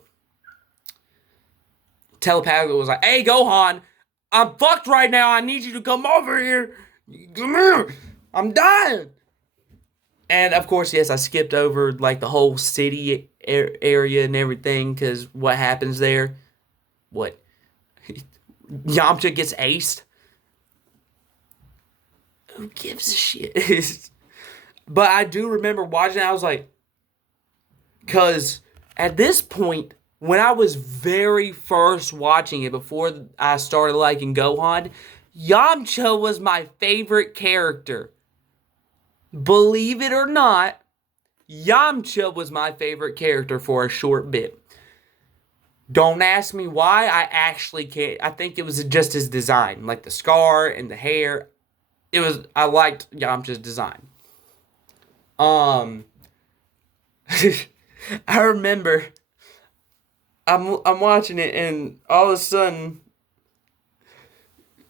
telepathically was like, hey, Gohan, I'm fucked right now. I need you to come over here. Come here. I'm dying. And, of course, yes, I skipped over, like, the whole city area and everything, because what happens there? What? Yamcha gets aced? who gives a shit? But I do remember watching it, I was like, because at this point, when I was very first watching it, before I started liking Gohan, Yamcha was my favorite character. Believe it or not, Yamcha was my favorite character for a short bit. Don't ask me why, I actually can't. I think it was just his design, like the scar and the hair. I liked Yamcha's design. I remember I'm watching it and all of a sudden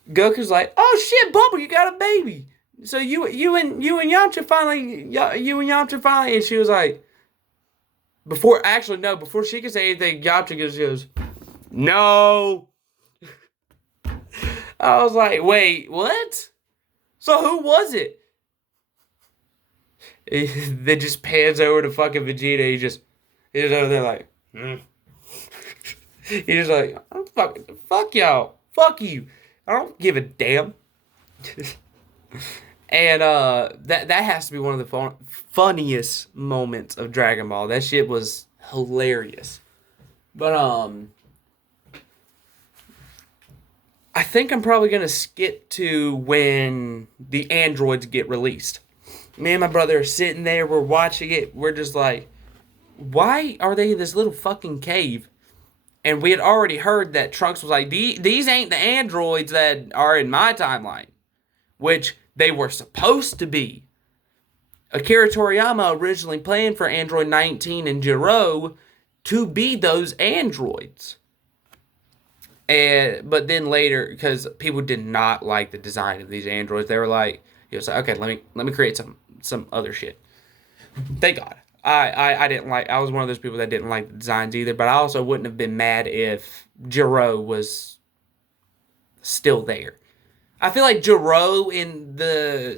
Goku's like, "Oh shit, Bubble, you got a baby." So you and Yamcha finally, and she was like, before she could say anything, Yamcha goes, "No." I was like, "Wait, what?" So who was it? Then just pans over to fucking Vegeta. He's over there like, He's just like, I'm fuck y'all. Fuck you. I don't give a damn. And that has to be one of the funniest moments of Dragon Ball. That shit was hilarious. But I think I'm probably gonna skip to when the androids get released. Me and my brother are sitting there, we're watching it, we're just like, why are they in this little fucking cave? And we had already heard that Trunks was like, these ain't the androids that are in my timeline. Which they were supposed to be. Akira Toriyama originally planned for Android 19 and Jiro to be those androids. But then later, because people did not like the design of these androids, they were like, he was like, okay, let me create some other shit. Thank God. I didn't like. I was one of those people that didn't like the designs either. But I also wouldn't have been mad if Jiro was still there. I feel like Jiro in the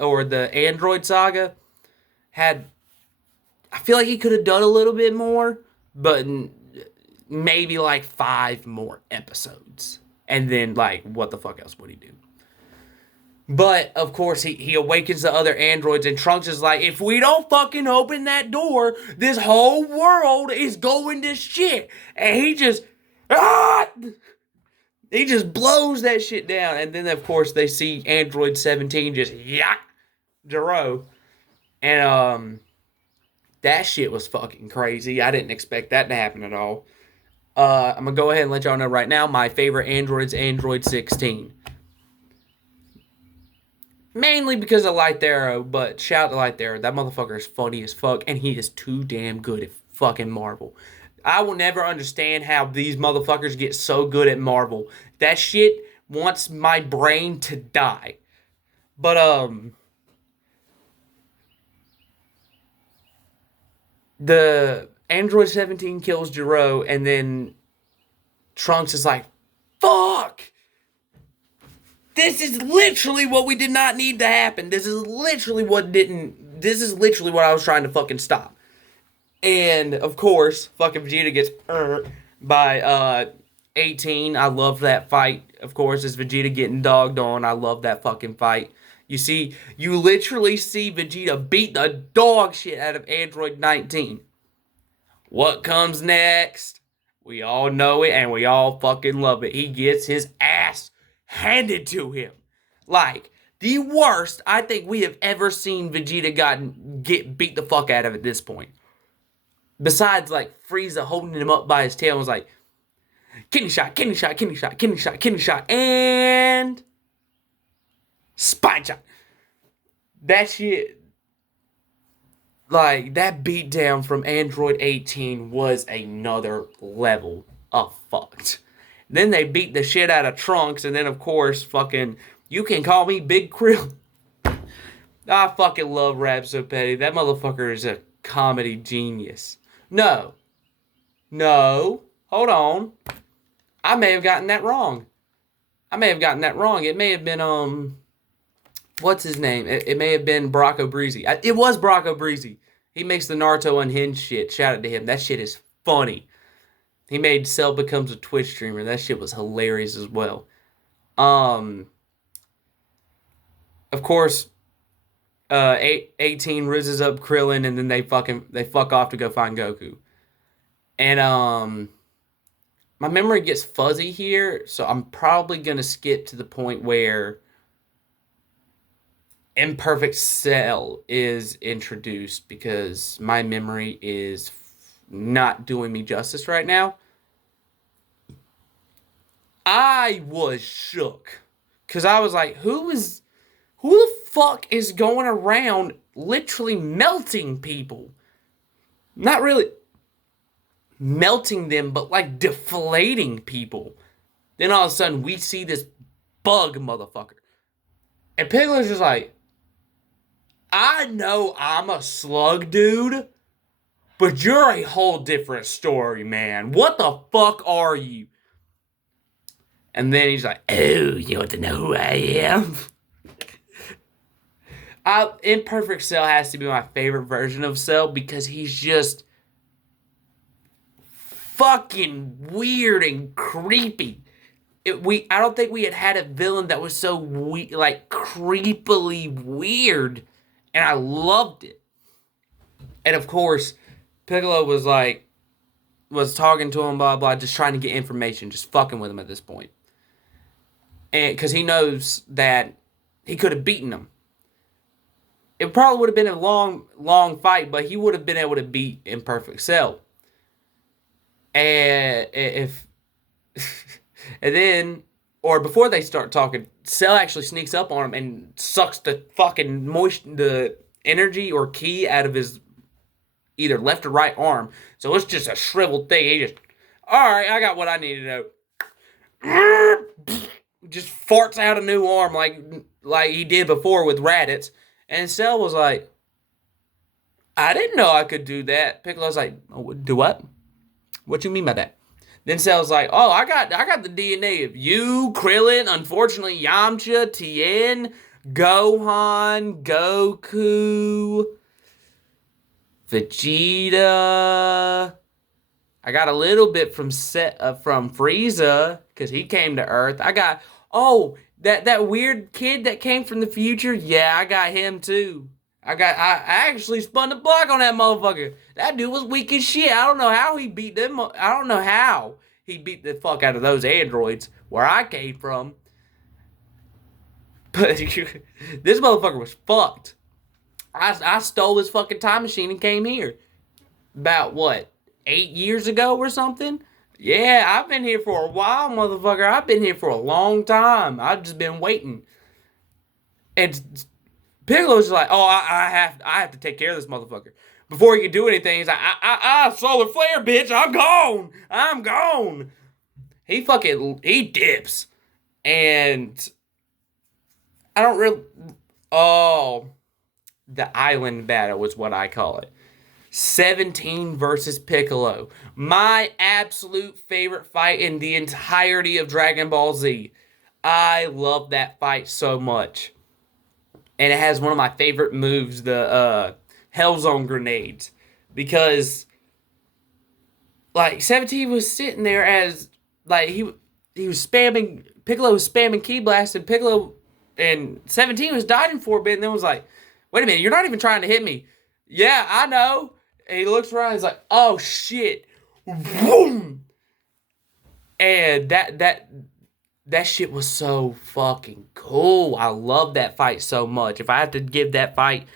or the Android saga had. I feel like he could have done a little bit more, but maybe like 5 more episodes, and then like what the fuck else would he do? But, of course, he awakens the other androids, and Trunks is like, if we don't fucking open that door, this whole world is going to shit. And he just blows that shit down. And then, of course, they see Android 17 just Jiro. And, that shit was fucking crazy. I didn't expect that to happen at all. I'm going to go ahead and let y'all know right now, my favorite android's Android 16. Mainly because of Light Arrow, but shout out to Light Arrow. That motherfucker is funny as fuck, and he is too damn good at fucking Marvel. I will never understand how these motherfuckers get so good at Marvel. That shit wants my brain to die. But, the Android 17 kills Jiro, and then Trunks is like, fuck! This is literally what we did not need to happen. This is literally what I was trying to fucking stop. And, of course, fucking Vegeta gets by 18. I love that fight. Of course, it's Vegeta getting dogged on. I love that fucking fight. You literally see Vegeta beat the dog shit out of Android 19. What comes next? We all know it, and we all fucking love it. He gets his ass handed to him. Like, the worst I think we have ever seen Vegeta get beat the fuck out of at this point. Besides, like, Frieza holding him up by his tail and was like, kidney shot, kidney shot, kidney shot, kidney shot, kidney shot, and spine shot. That shit, like, that beatdown from Android 18 was another level of fucked. Then they beat the shit out of Trunks, and then, of course, fucking, you can call me Big Krill. I fucking love Rap So Petty. That motherfucker is a comedy genius. No, hold on. I may have gotten that wrong. It may have been, what's his name? It may have been Baracco Breezy. It was Baracco Breezy. He makes the Naruto Unhinged shit. Shout out to him. That shit is funny. He made Cell becomes a Twitch streamer. That shit was hilarious as well. of course, 18 rizzes up Krillin, and then they fuck off to go find Goku. And my memory gets fuzzy here, so I'm probably gonna skip to the point where Imperfect Cell is introduced because my memory is not doing me justice right now. I was shook because I was like, who the fuck is going around literally melting people? Not really melting them, but like deflating people. Then all of a sudden we see this bug motherfucker. And Piccolo's just like, I know I'm a slug dude, but you're a whole different story, man. What the fuck are you? And then he's like, oh, you want to know who I am? Imperfect Cell has to be my favorite version of Cell because he's just fucking weird and creepy. I don't think we had a villain that was so like creepily weird, and I loved it. And of course, Piccolo was talking to him, blah blah, just trying to get information, just fucking with him at this point. And because he knows that he could have beaten him. It probably would have been a long fight, but he would have been able to beat Imperfect Cell. And if and then, or before they start talking, Cell actually sneaks up on him and sucks the fucking the energy or ki out of his either left or right arm. So it's just a shriveled thing. He just, all right, I got what I need to know. Just farts out a new arm like he did before with Raditz. And Cell was like, I didn't know I could do that. Piccolo's like, oh, do what? What you mean by that? Then Cell's like, oh, I got the DNA of you, Krillin, unfortunately, Yamcha, Tien, Gohan, Goku, Vegeta. I got a little bit from Frieza, because he came to Earth. I got, that weird kid that came from the future. Yeah, I got him too. I actually spun the block on that motherfucker. That dude was weak as shit. I don't know how he beat them. I don't know how he beat the fuck out of those androids where I came from. But this motherfucker was fucked. I stole his fucking time machine and came here. About what, 8 years ago or something? Yeah, I've been here for a while, motherfucker. I've been here for a long time. I've just been waiting. And Piccolo's like, oh, I have to take care of this motherfucker. Before he can do anything, he's like, solar flare, bitch, I'm gone. He dips. And I don't really, the island battle is what I call it. 17 versus Piccolo. My absolute favorite fight in the entirety of Dragon Ball Z. I love that fight so much. And it has one of my favorite moves, the Hellzone grenades. Because, like, 17 was sitting there as, like, he was spamming, Piccolo was spamming Ki Blast, and Piccolo, and 17 was dodging for a bit, and then was like, wait a minute, you're not even trying to hit me. Yeah, I know. And he looks around, he's like, oh, shit. Boom! And that shit was so fucking cool. I love that fight so much. If I have to give that fight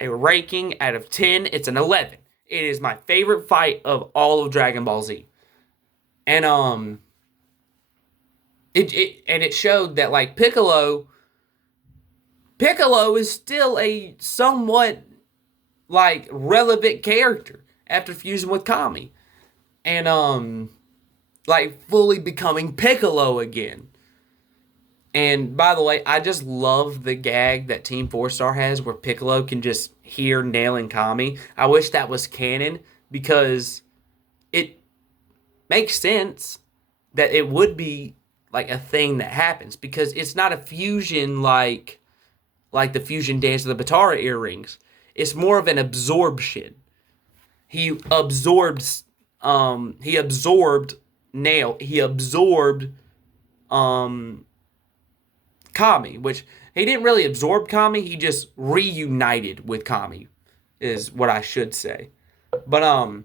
a ranking out of 10, it's an 11. It is my favorite fight of all of Dragon Ball Z. And it showed that like Piccolo is still a somewhat like relevant character after fusing with Kami. And like fully becoming Piccolo again. And by the way, I just love the gag that Team 4-Star has where Piccolo can just hear nailing Kami. I wish that was canon because it makes sense that it would be like a thing that happens because it's not a fusion like the fusion dance of the Batara earrings. It's more of an absorption. He absorbed Nail. He absorbed Kami, which He didn't really absorb Kami. He just reunited with Kami, is what I should say. But and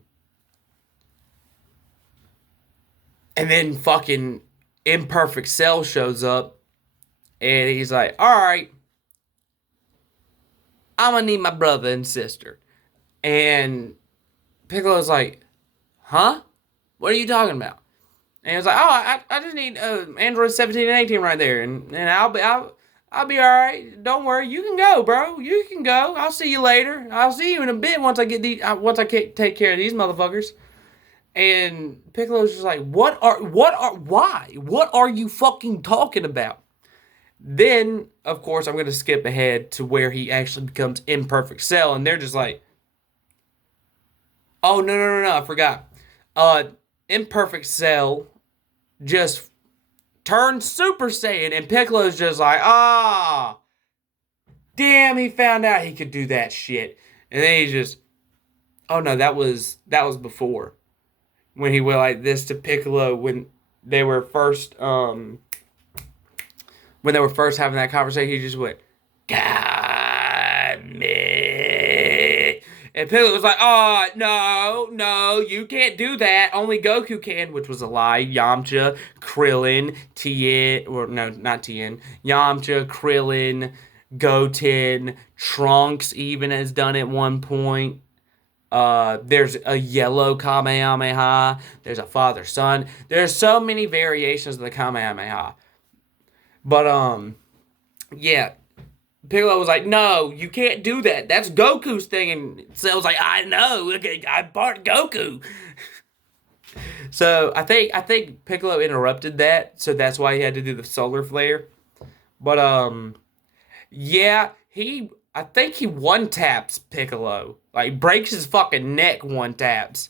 then fucking Imperfect Cell shows up, and he's like, "All right, I'm gonna need my brother and sister." And Piccolo's like, "Huh? What are you talking about?" And it's like, "Oh, I just need Android 17 and 18 right there, and I'll be all right. Don't worry, you can go, bro. You can go. I'll see you later. I'll see you in a bit once I get once I take care of these motherfuckers." And Piccolo's just like, why? What are you fucking talking about? Then, of course, I'm gonna skip ahead to where he actually becomes Imperfect Cell, and they're just like, "Oh no, I forgot. Imperfect Cell just turned Super Saiyan," and Piccolo's just like, damn, he found out he could do that shit. And then he just, oh no, that was before, when he went like this to Piccolo when they were first having that conversation. He just went, "God, me." And Piccolo was like, "Oh, no, you can't do that. Only Goku can," which was a lie. Yamcha, Krillin, Tien, or no, not Tien. Yamcha, Krillin, Goten, Trunks even has done it one point. There's a yellow Kamehameha. There's a father-son. There's so many variations of the Kamehameha. But, yeah. Piccolo was like, "No, you can't do that. That's Goku's thing." And Cell's like, "I know. I'm part Goku." So I think Piccolo interrupted that, so that's why he had to do the solar flare. But yeah, I think he one taps Piccolo. Like, breaks his fucking neck one taps.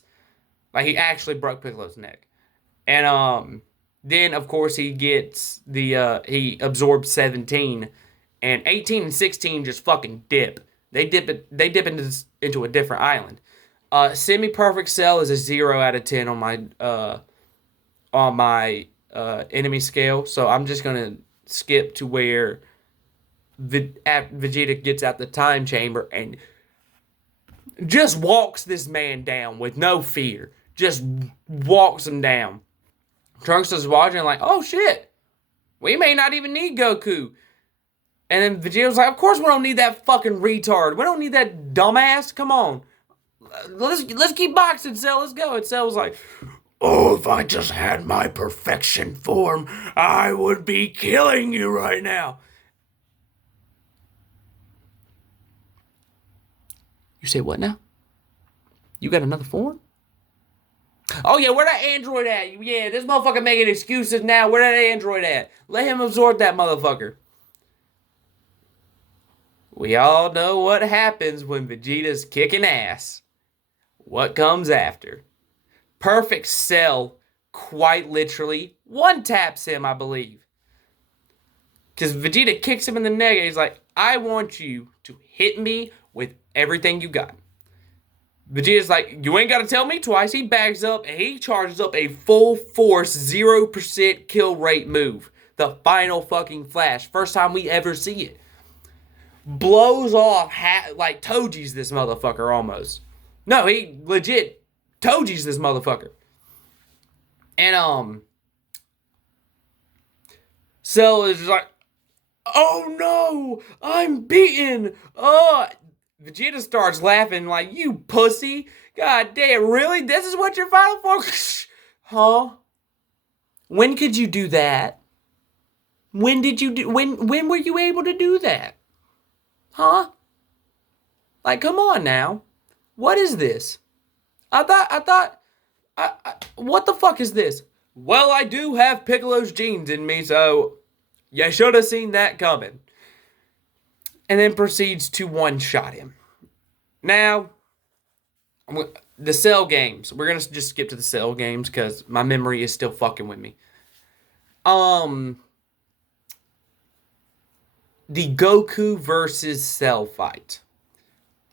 Like, he actually broke Piccolo's neck. And then of course he gets he absorbs 17. And 18 and 16 just fucking dip. They dip into a different island. Semi-Perfect Cell is a 0 out of 10 on my enemy scale. So I'm just gonna skip to where Vegeta gets out the time chamber and just walks this man down with no fear. Just walks him down. Trunks is watching like, "Oh shit, we may not even need Goku." And then Vegeta's like, "Of course we don't need that fucking retard. We don't need that dumbass. Come on. Let's keep boxing, Cell. Let's go." And Cell was like, "Oh, if I just had my perfection form, I would be killing you right now." You say what now? You got another form? Oh yeah, where that android at? Yeah, this motherfucker making excuses now. Where that android at? Let him absorb that motherfucker. We all know what happens when Vegeta's kicking ass. What comes after? Perfect Cell quite literally one taps him, I believe. Because Vegeta kicks him in the neck and he's like, "I want you to hit me with everything you got." Vegeta's like, "You ain't got to tell me twice." He backs up and he charges up a full force 0% kill rate move. The final fucking flash. First time we ever see it. Blows off, like Toji's this motherfucker almost. No, he legit Toji's this motherfucker. And Cell is just like, "Oh no, I'm beaten." Vegeta starts laughing like, "You pussy. God damn, really? This is what you're fighting for?" Huh? When could you do that? When were you able to do that? Huh? Like, come on now. What is this? What the fuck is this? "Well, I do have Piccolo's genes in me, so you should have seen that coming." And then proceeds to one-shot him. Now, the Cell games. We're going to just skip to the Cell games because my memory is still fucking with me. The Goku versus Cell fight.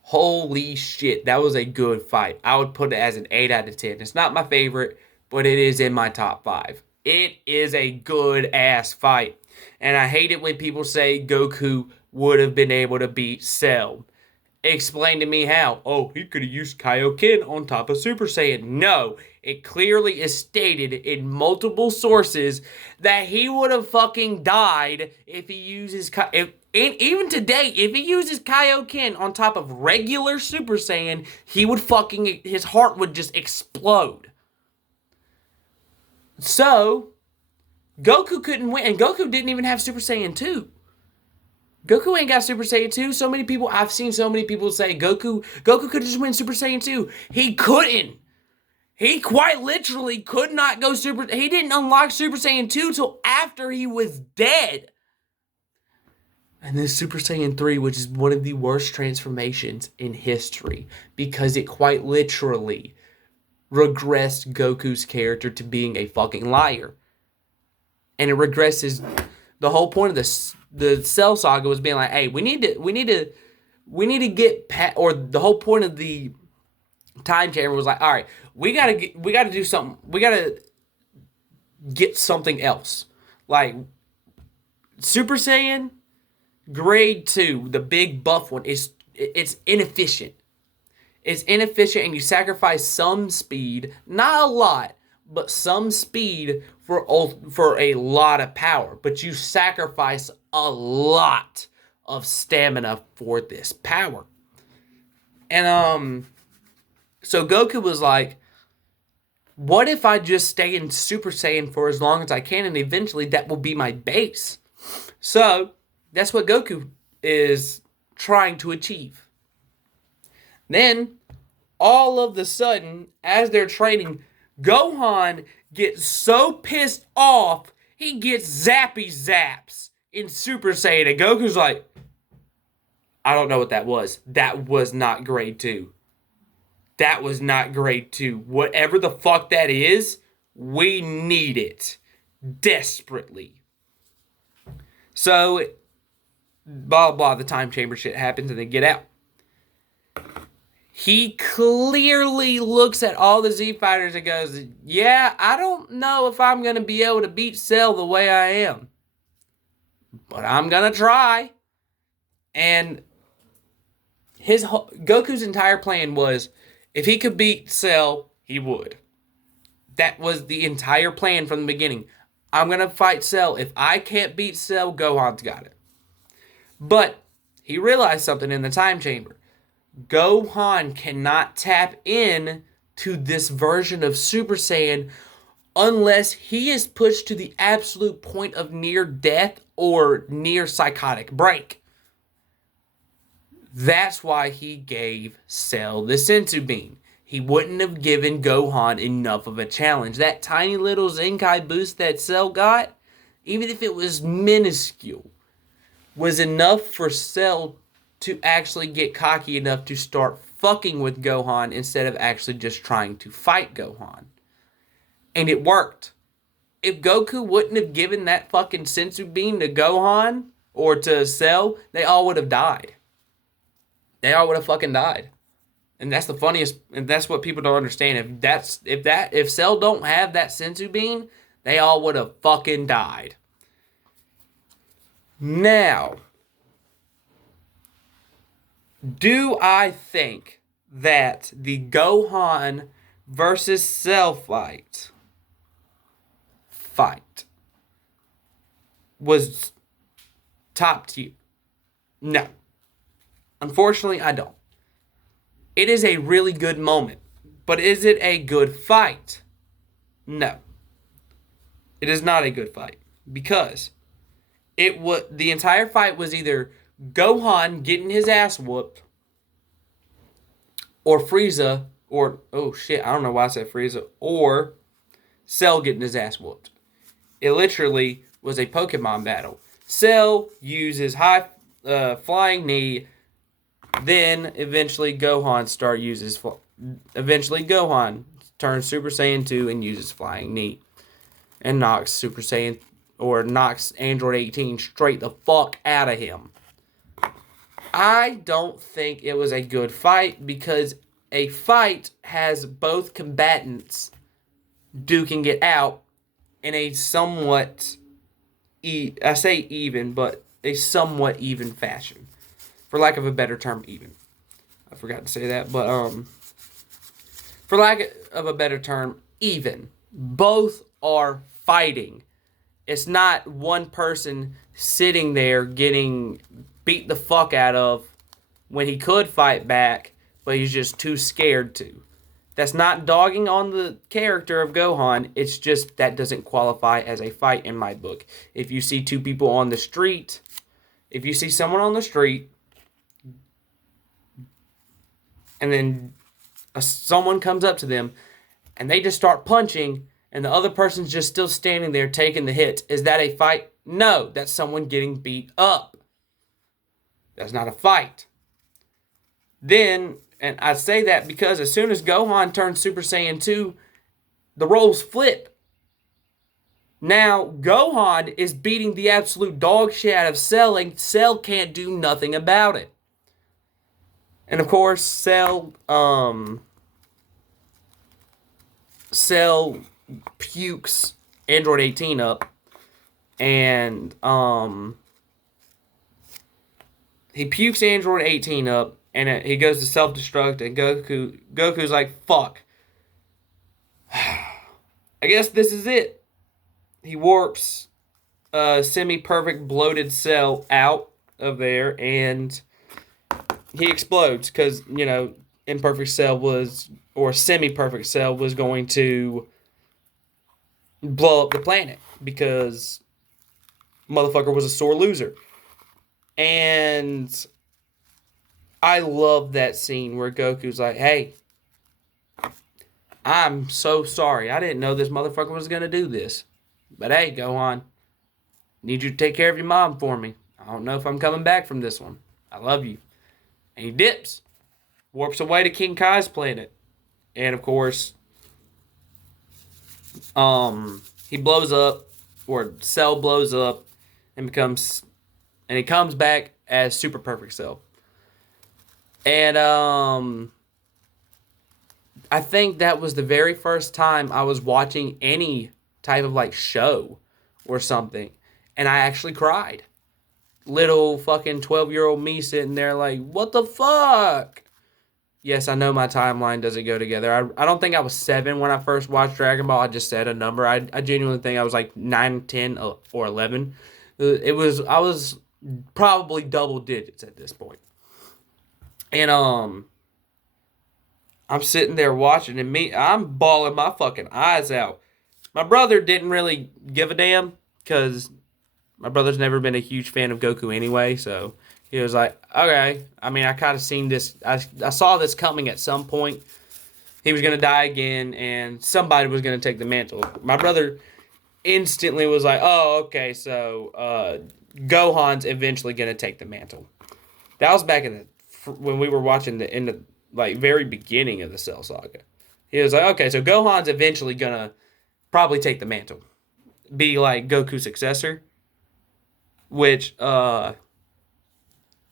Holy shit, that was a good fight. I would put it as an 8 out of 10. It's not my favorite, but it is in my top 5. It is a good ass fight. And I hate it when people say Goku would have been able to beat Cell. Explain to me how. Oh, he could have used Kaioken on top of Super Saiyan. No, it clearly is stated in multiple sources that he would have fucking died if he uses even today, if he uses Kaioken on top of regular Super Saiyan, his heart would just explode. So, Goku couldn't win, and Goku didn't even have Super Saiyan 2. Goku ain't got Super Saiyan 2. I've seen so many people say Goku could just win Super Saiyan 2. He couldn't. He quite literally could not go he didn't unlock Super Saiyan 2 till after he was dead. And then Super Saiyan 3, which is one of the worst transformations in history, because it quite literally regressed Goku's character to being a fucking liar. And it regresses. The whole point of the Cell Saga was being like, hey, we need to get or the whole point of the time chamber was like, all right, we gotta do something. We gotta get something else. Like Super Saiyan Grade 2, the big buff one, it's inefficient. It's inefficient, and you sacrifice some speed, not a lot, but some speed for a lot of power. But you sacrifice a lot of stamina for this power. And so Goku was like, what if I just stay in Super Saiyan for as long as I can, and eventually that will be my base? So that's what Goku is trying to achieve. Then, all of the sudden, as they're training, Gohan gets so pissed off, he gets zappy zaps in Super Saiyan. And Goku's like, I don't know what that was. That was not grade 2. That was not grade 2. Whatever the fuck that is, we need it. Desperately. So, blah, blah, the time chamber shit happens and they get out. He clearly looks at all the Z Fighters and goes, yeah, I don't know if I'm going to be able to beat Cell the way I am. But I'm going to try. And Goku's entire plan was, if he could beat Cell, he would. That was the entire plan from the beginning. I'm going to fight Cell. If I can't beat Cell, Gohan's got it. But he realized something in the time chamber. Gohan cannot tap in to this version of Super Saiyan unless he is pushed to the absolute point of near death or near psychotic break. That's why he gave Cell the Senzu Bean. He wouldn't have given Gohan enough of a challenge. That tiny little Zenkai boost that Cell got, even if it was minuscule, was enough for Cell to actually get cocky enough to start fucking with Gohan instead of actually just trying to fight Gohan. And it worked. If Goku wouldn't have given that fucking Senzu Bean to Gohan or to Cell, they all would have died. They all would have fucking died. And that's the funniest, and that's what people don't understand. If Cell don't have that Senzu Bean, they all would have fucking died. Now, do I think that the Gohan versus Cell fight was top tier? No. Unfortunately, I don't. It is a really good moment. But is it a good fight? No. It is not a good fight. Because the entire fight was either Gohan getting his ass whooped, or Frieza, or, oh shit, I don't know why I said Frieza, or Cell getting his ass whooped. It literally was a Pokemon battle. Cell uses high flying knee, then eventually Gohan turns Super Saiyan 2 and uses flying knee, and knocks knocks Android 18 straight the fuck out of him. I don't think it was a good fight, because a fight has both combatants duking it out in a somewhat I say even, but a somewhat even fashion. For lack of a better term, even. I forgot to say that, but for lack of a better term, even. Both are fighting. It's not one person sitting there getting beat the fuck out of when he could fight back, but he's just too scared to. That's not dogging on the character of Gohan. It's just that doesn't qualify as a fight in my book. If you see two people on the street, if you see someone on the street, and then someone comes up to them, and they just start punching, and the other person's just still standing there taking the hits, is that a fight? No, that's someone getting beat up. That's not a fight. Then, and I say that because as soon as Gohan turns Super Saiyan 2, the roles flip. Now, Gohan is beating the absolute dog shit out of Cell, and Cell can't do nothing about it. And of course, Cell pukes Android 18 up, and he pukes Android 18 up, and he goes to self-destruct, and Goku's like, fuck. I guess this is it. He warps semi-perfect bloated Cell out of there, and he explodes, because, you know, imperfect Cell was, or semi-perfect Cell was going to blow up the planet, because motherfucker was a sore loser. And I love that scene where Goku's like, hey, I'm so sorry. I didn't know this motherfucker was going to do this. But hey, Gohan, need you to take care of your mom for me. I don't know if I'm coming back from this one. I love you. And he dips. Warps away to King Kai's planet. And of course, he blows up, or Cell blows up, and he comes back as Super Perfect Cell. And I think that was the very first time I was watching any type of like show or something, and I actually cried. Little fucking 12-year-old me sitting there like, what the fuck? Yes, I know my timeline doesn't go together. I don't think I was 7 when I first watched Dragon Ball. I just said a number. I genuinely think I was like 9, 10, or 11. I was probably double digits at this point. And I'm sitting there watching, and I'm bawling my fucking eyes out. My brother didn't really give a damn, because my brother's never been a huge fan of Goku anyway, so he was like, okay. I mean, I kind of seen this. I saw this coming at some point. He was going to die again, and somebody was going to take the mantle. My brother instantly was like, oh, okay, so Gohan's eventually going to take the mantle. That was back when we were watching in the like very beginning of the Cell Saga. He was like, okay, so Gohan's eventually going to probably take the mantle. Be like Goku's successor. Which, I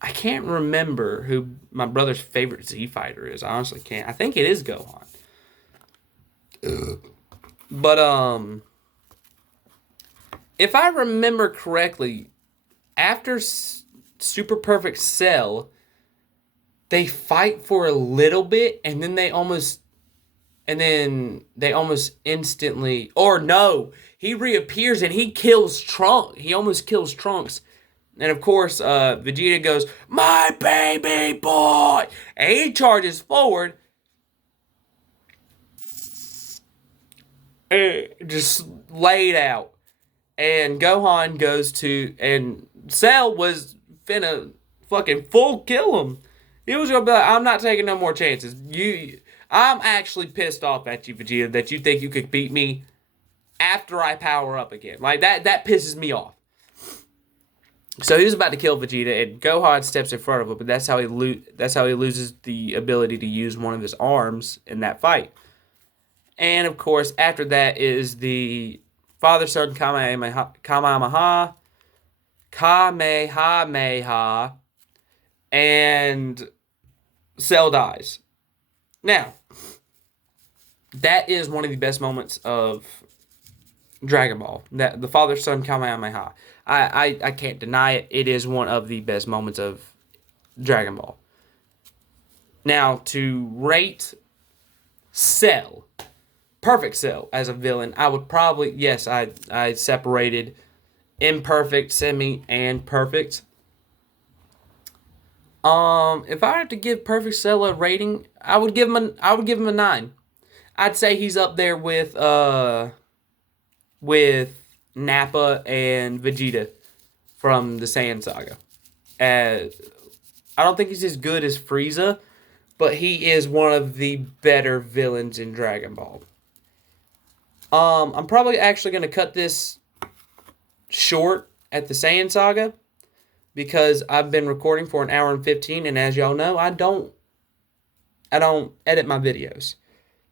can't remember who my brother's favorite Z fighter is. I honestly can't. I think it is Gohan. But, if I remember correctly, after Super Perfect Cell, they fight for a little bit, and then they almost instantly, or no, he reappears and he kills Trunks. He almost kills Trunks. And of course, Vegeta goes, my baby boy! And he charges forward. And just laid out. And Gohan goes to, and Cell was finna fucking full kill him. He was gonna be like, I'm not taking no more chances. I'm actually pissed off at you, Vegeta, that you think you could beat me after I power up again. Like, that pisses me off. So he was about to kill Vegeta, and Gohan steps in front of him, but that's how he loses the ability to use one of his arms in that fight. And of course, after that is the Father-Son Kamehameha, and Cell dies. Now, that is one of the best moments of Dragon Ball. That the father son Kamehameha. I can't deny it. It is one of the best moments of Dragon Ball. Now to rate Cell, Perfect Cell as a villain, I would probably yes I separated imperfect, semi, and perfect. If I had to give Perfect Cell a rating, I would give him a 9. I'd say he's up there with Nappa and Vegeta from the Saiyan saga. I don't think he's as good as Frieza, but he is one of the better villains in Dragon Ball. I'm probably actually gonna cut this short at the Saiyan saga because I've been recording for an hour and 15, and as y'all know, I don't edit my videos.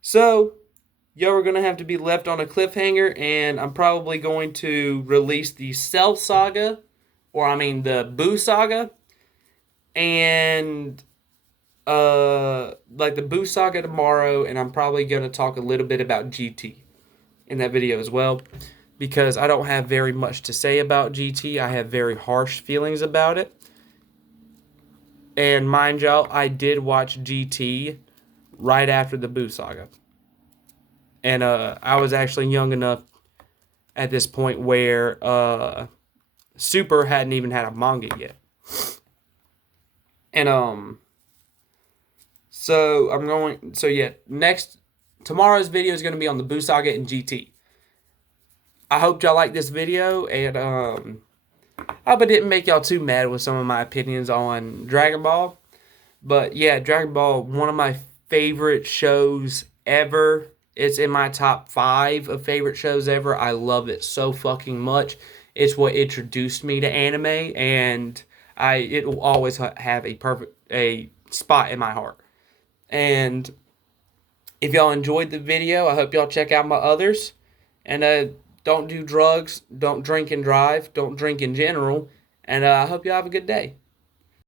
So y'all are going to have to be left on a cliffhanger, and I'm probably going to release the Cell Saga, or I mean the Boo Saga, and like the Boo Saga tomorrow, and I'm probably going to talk a little bit about GT in that video as well, because I don't have very much to say about GT. I have very harsh feelings about it. And mind y'all, I did watch GT right after the Boo Saga. And I was actually young enough at this point where Super hadn't even had a manga yet. And tomorrow's video is going to be on the Boo Saga and GT. I hope y'all like this video, and I hope I didn't make y'all too mad with some of my opinions on Dragon Ball. But yeah, Dragon Ball, one of my favorite shows ever. It's in my top 5 of favorite shows ever. I love it so fucking much. It's what introduced me to anime, and it will always have a spot in my heart. And if y'all enjoyed the video, I hope y'all check out my others. And don't do drugs, don't drink and drive, don't drink in general. And I hope y'all have a good day.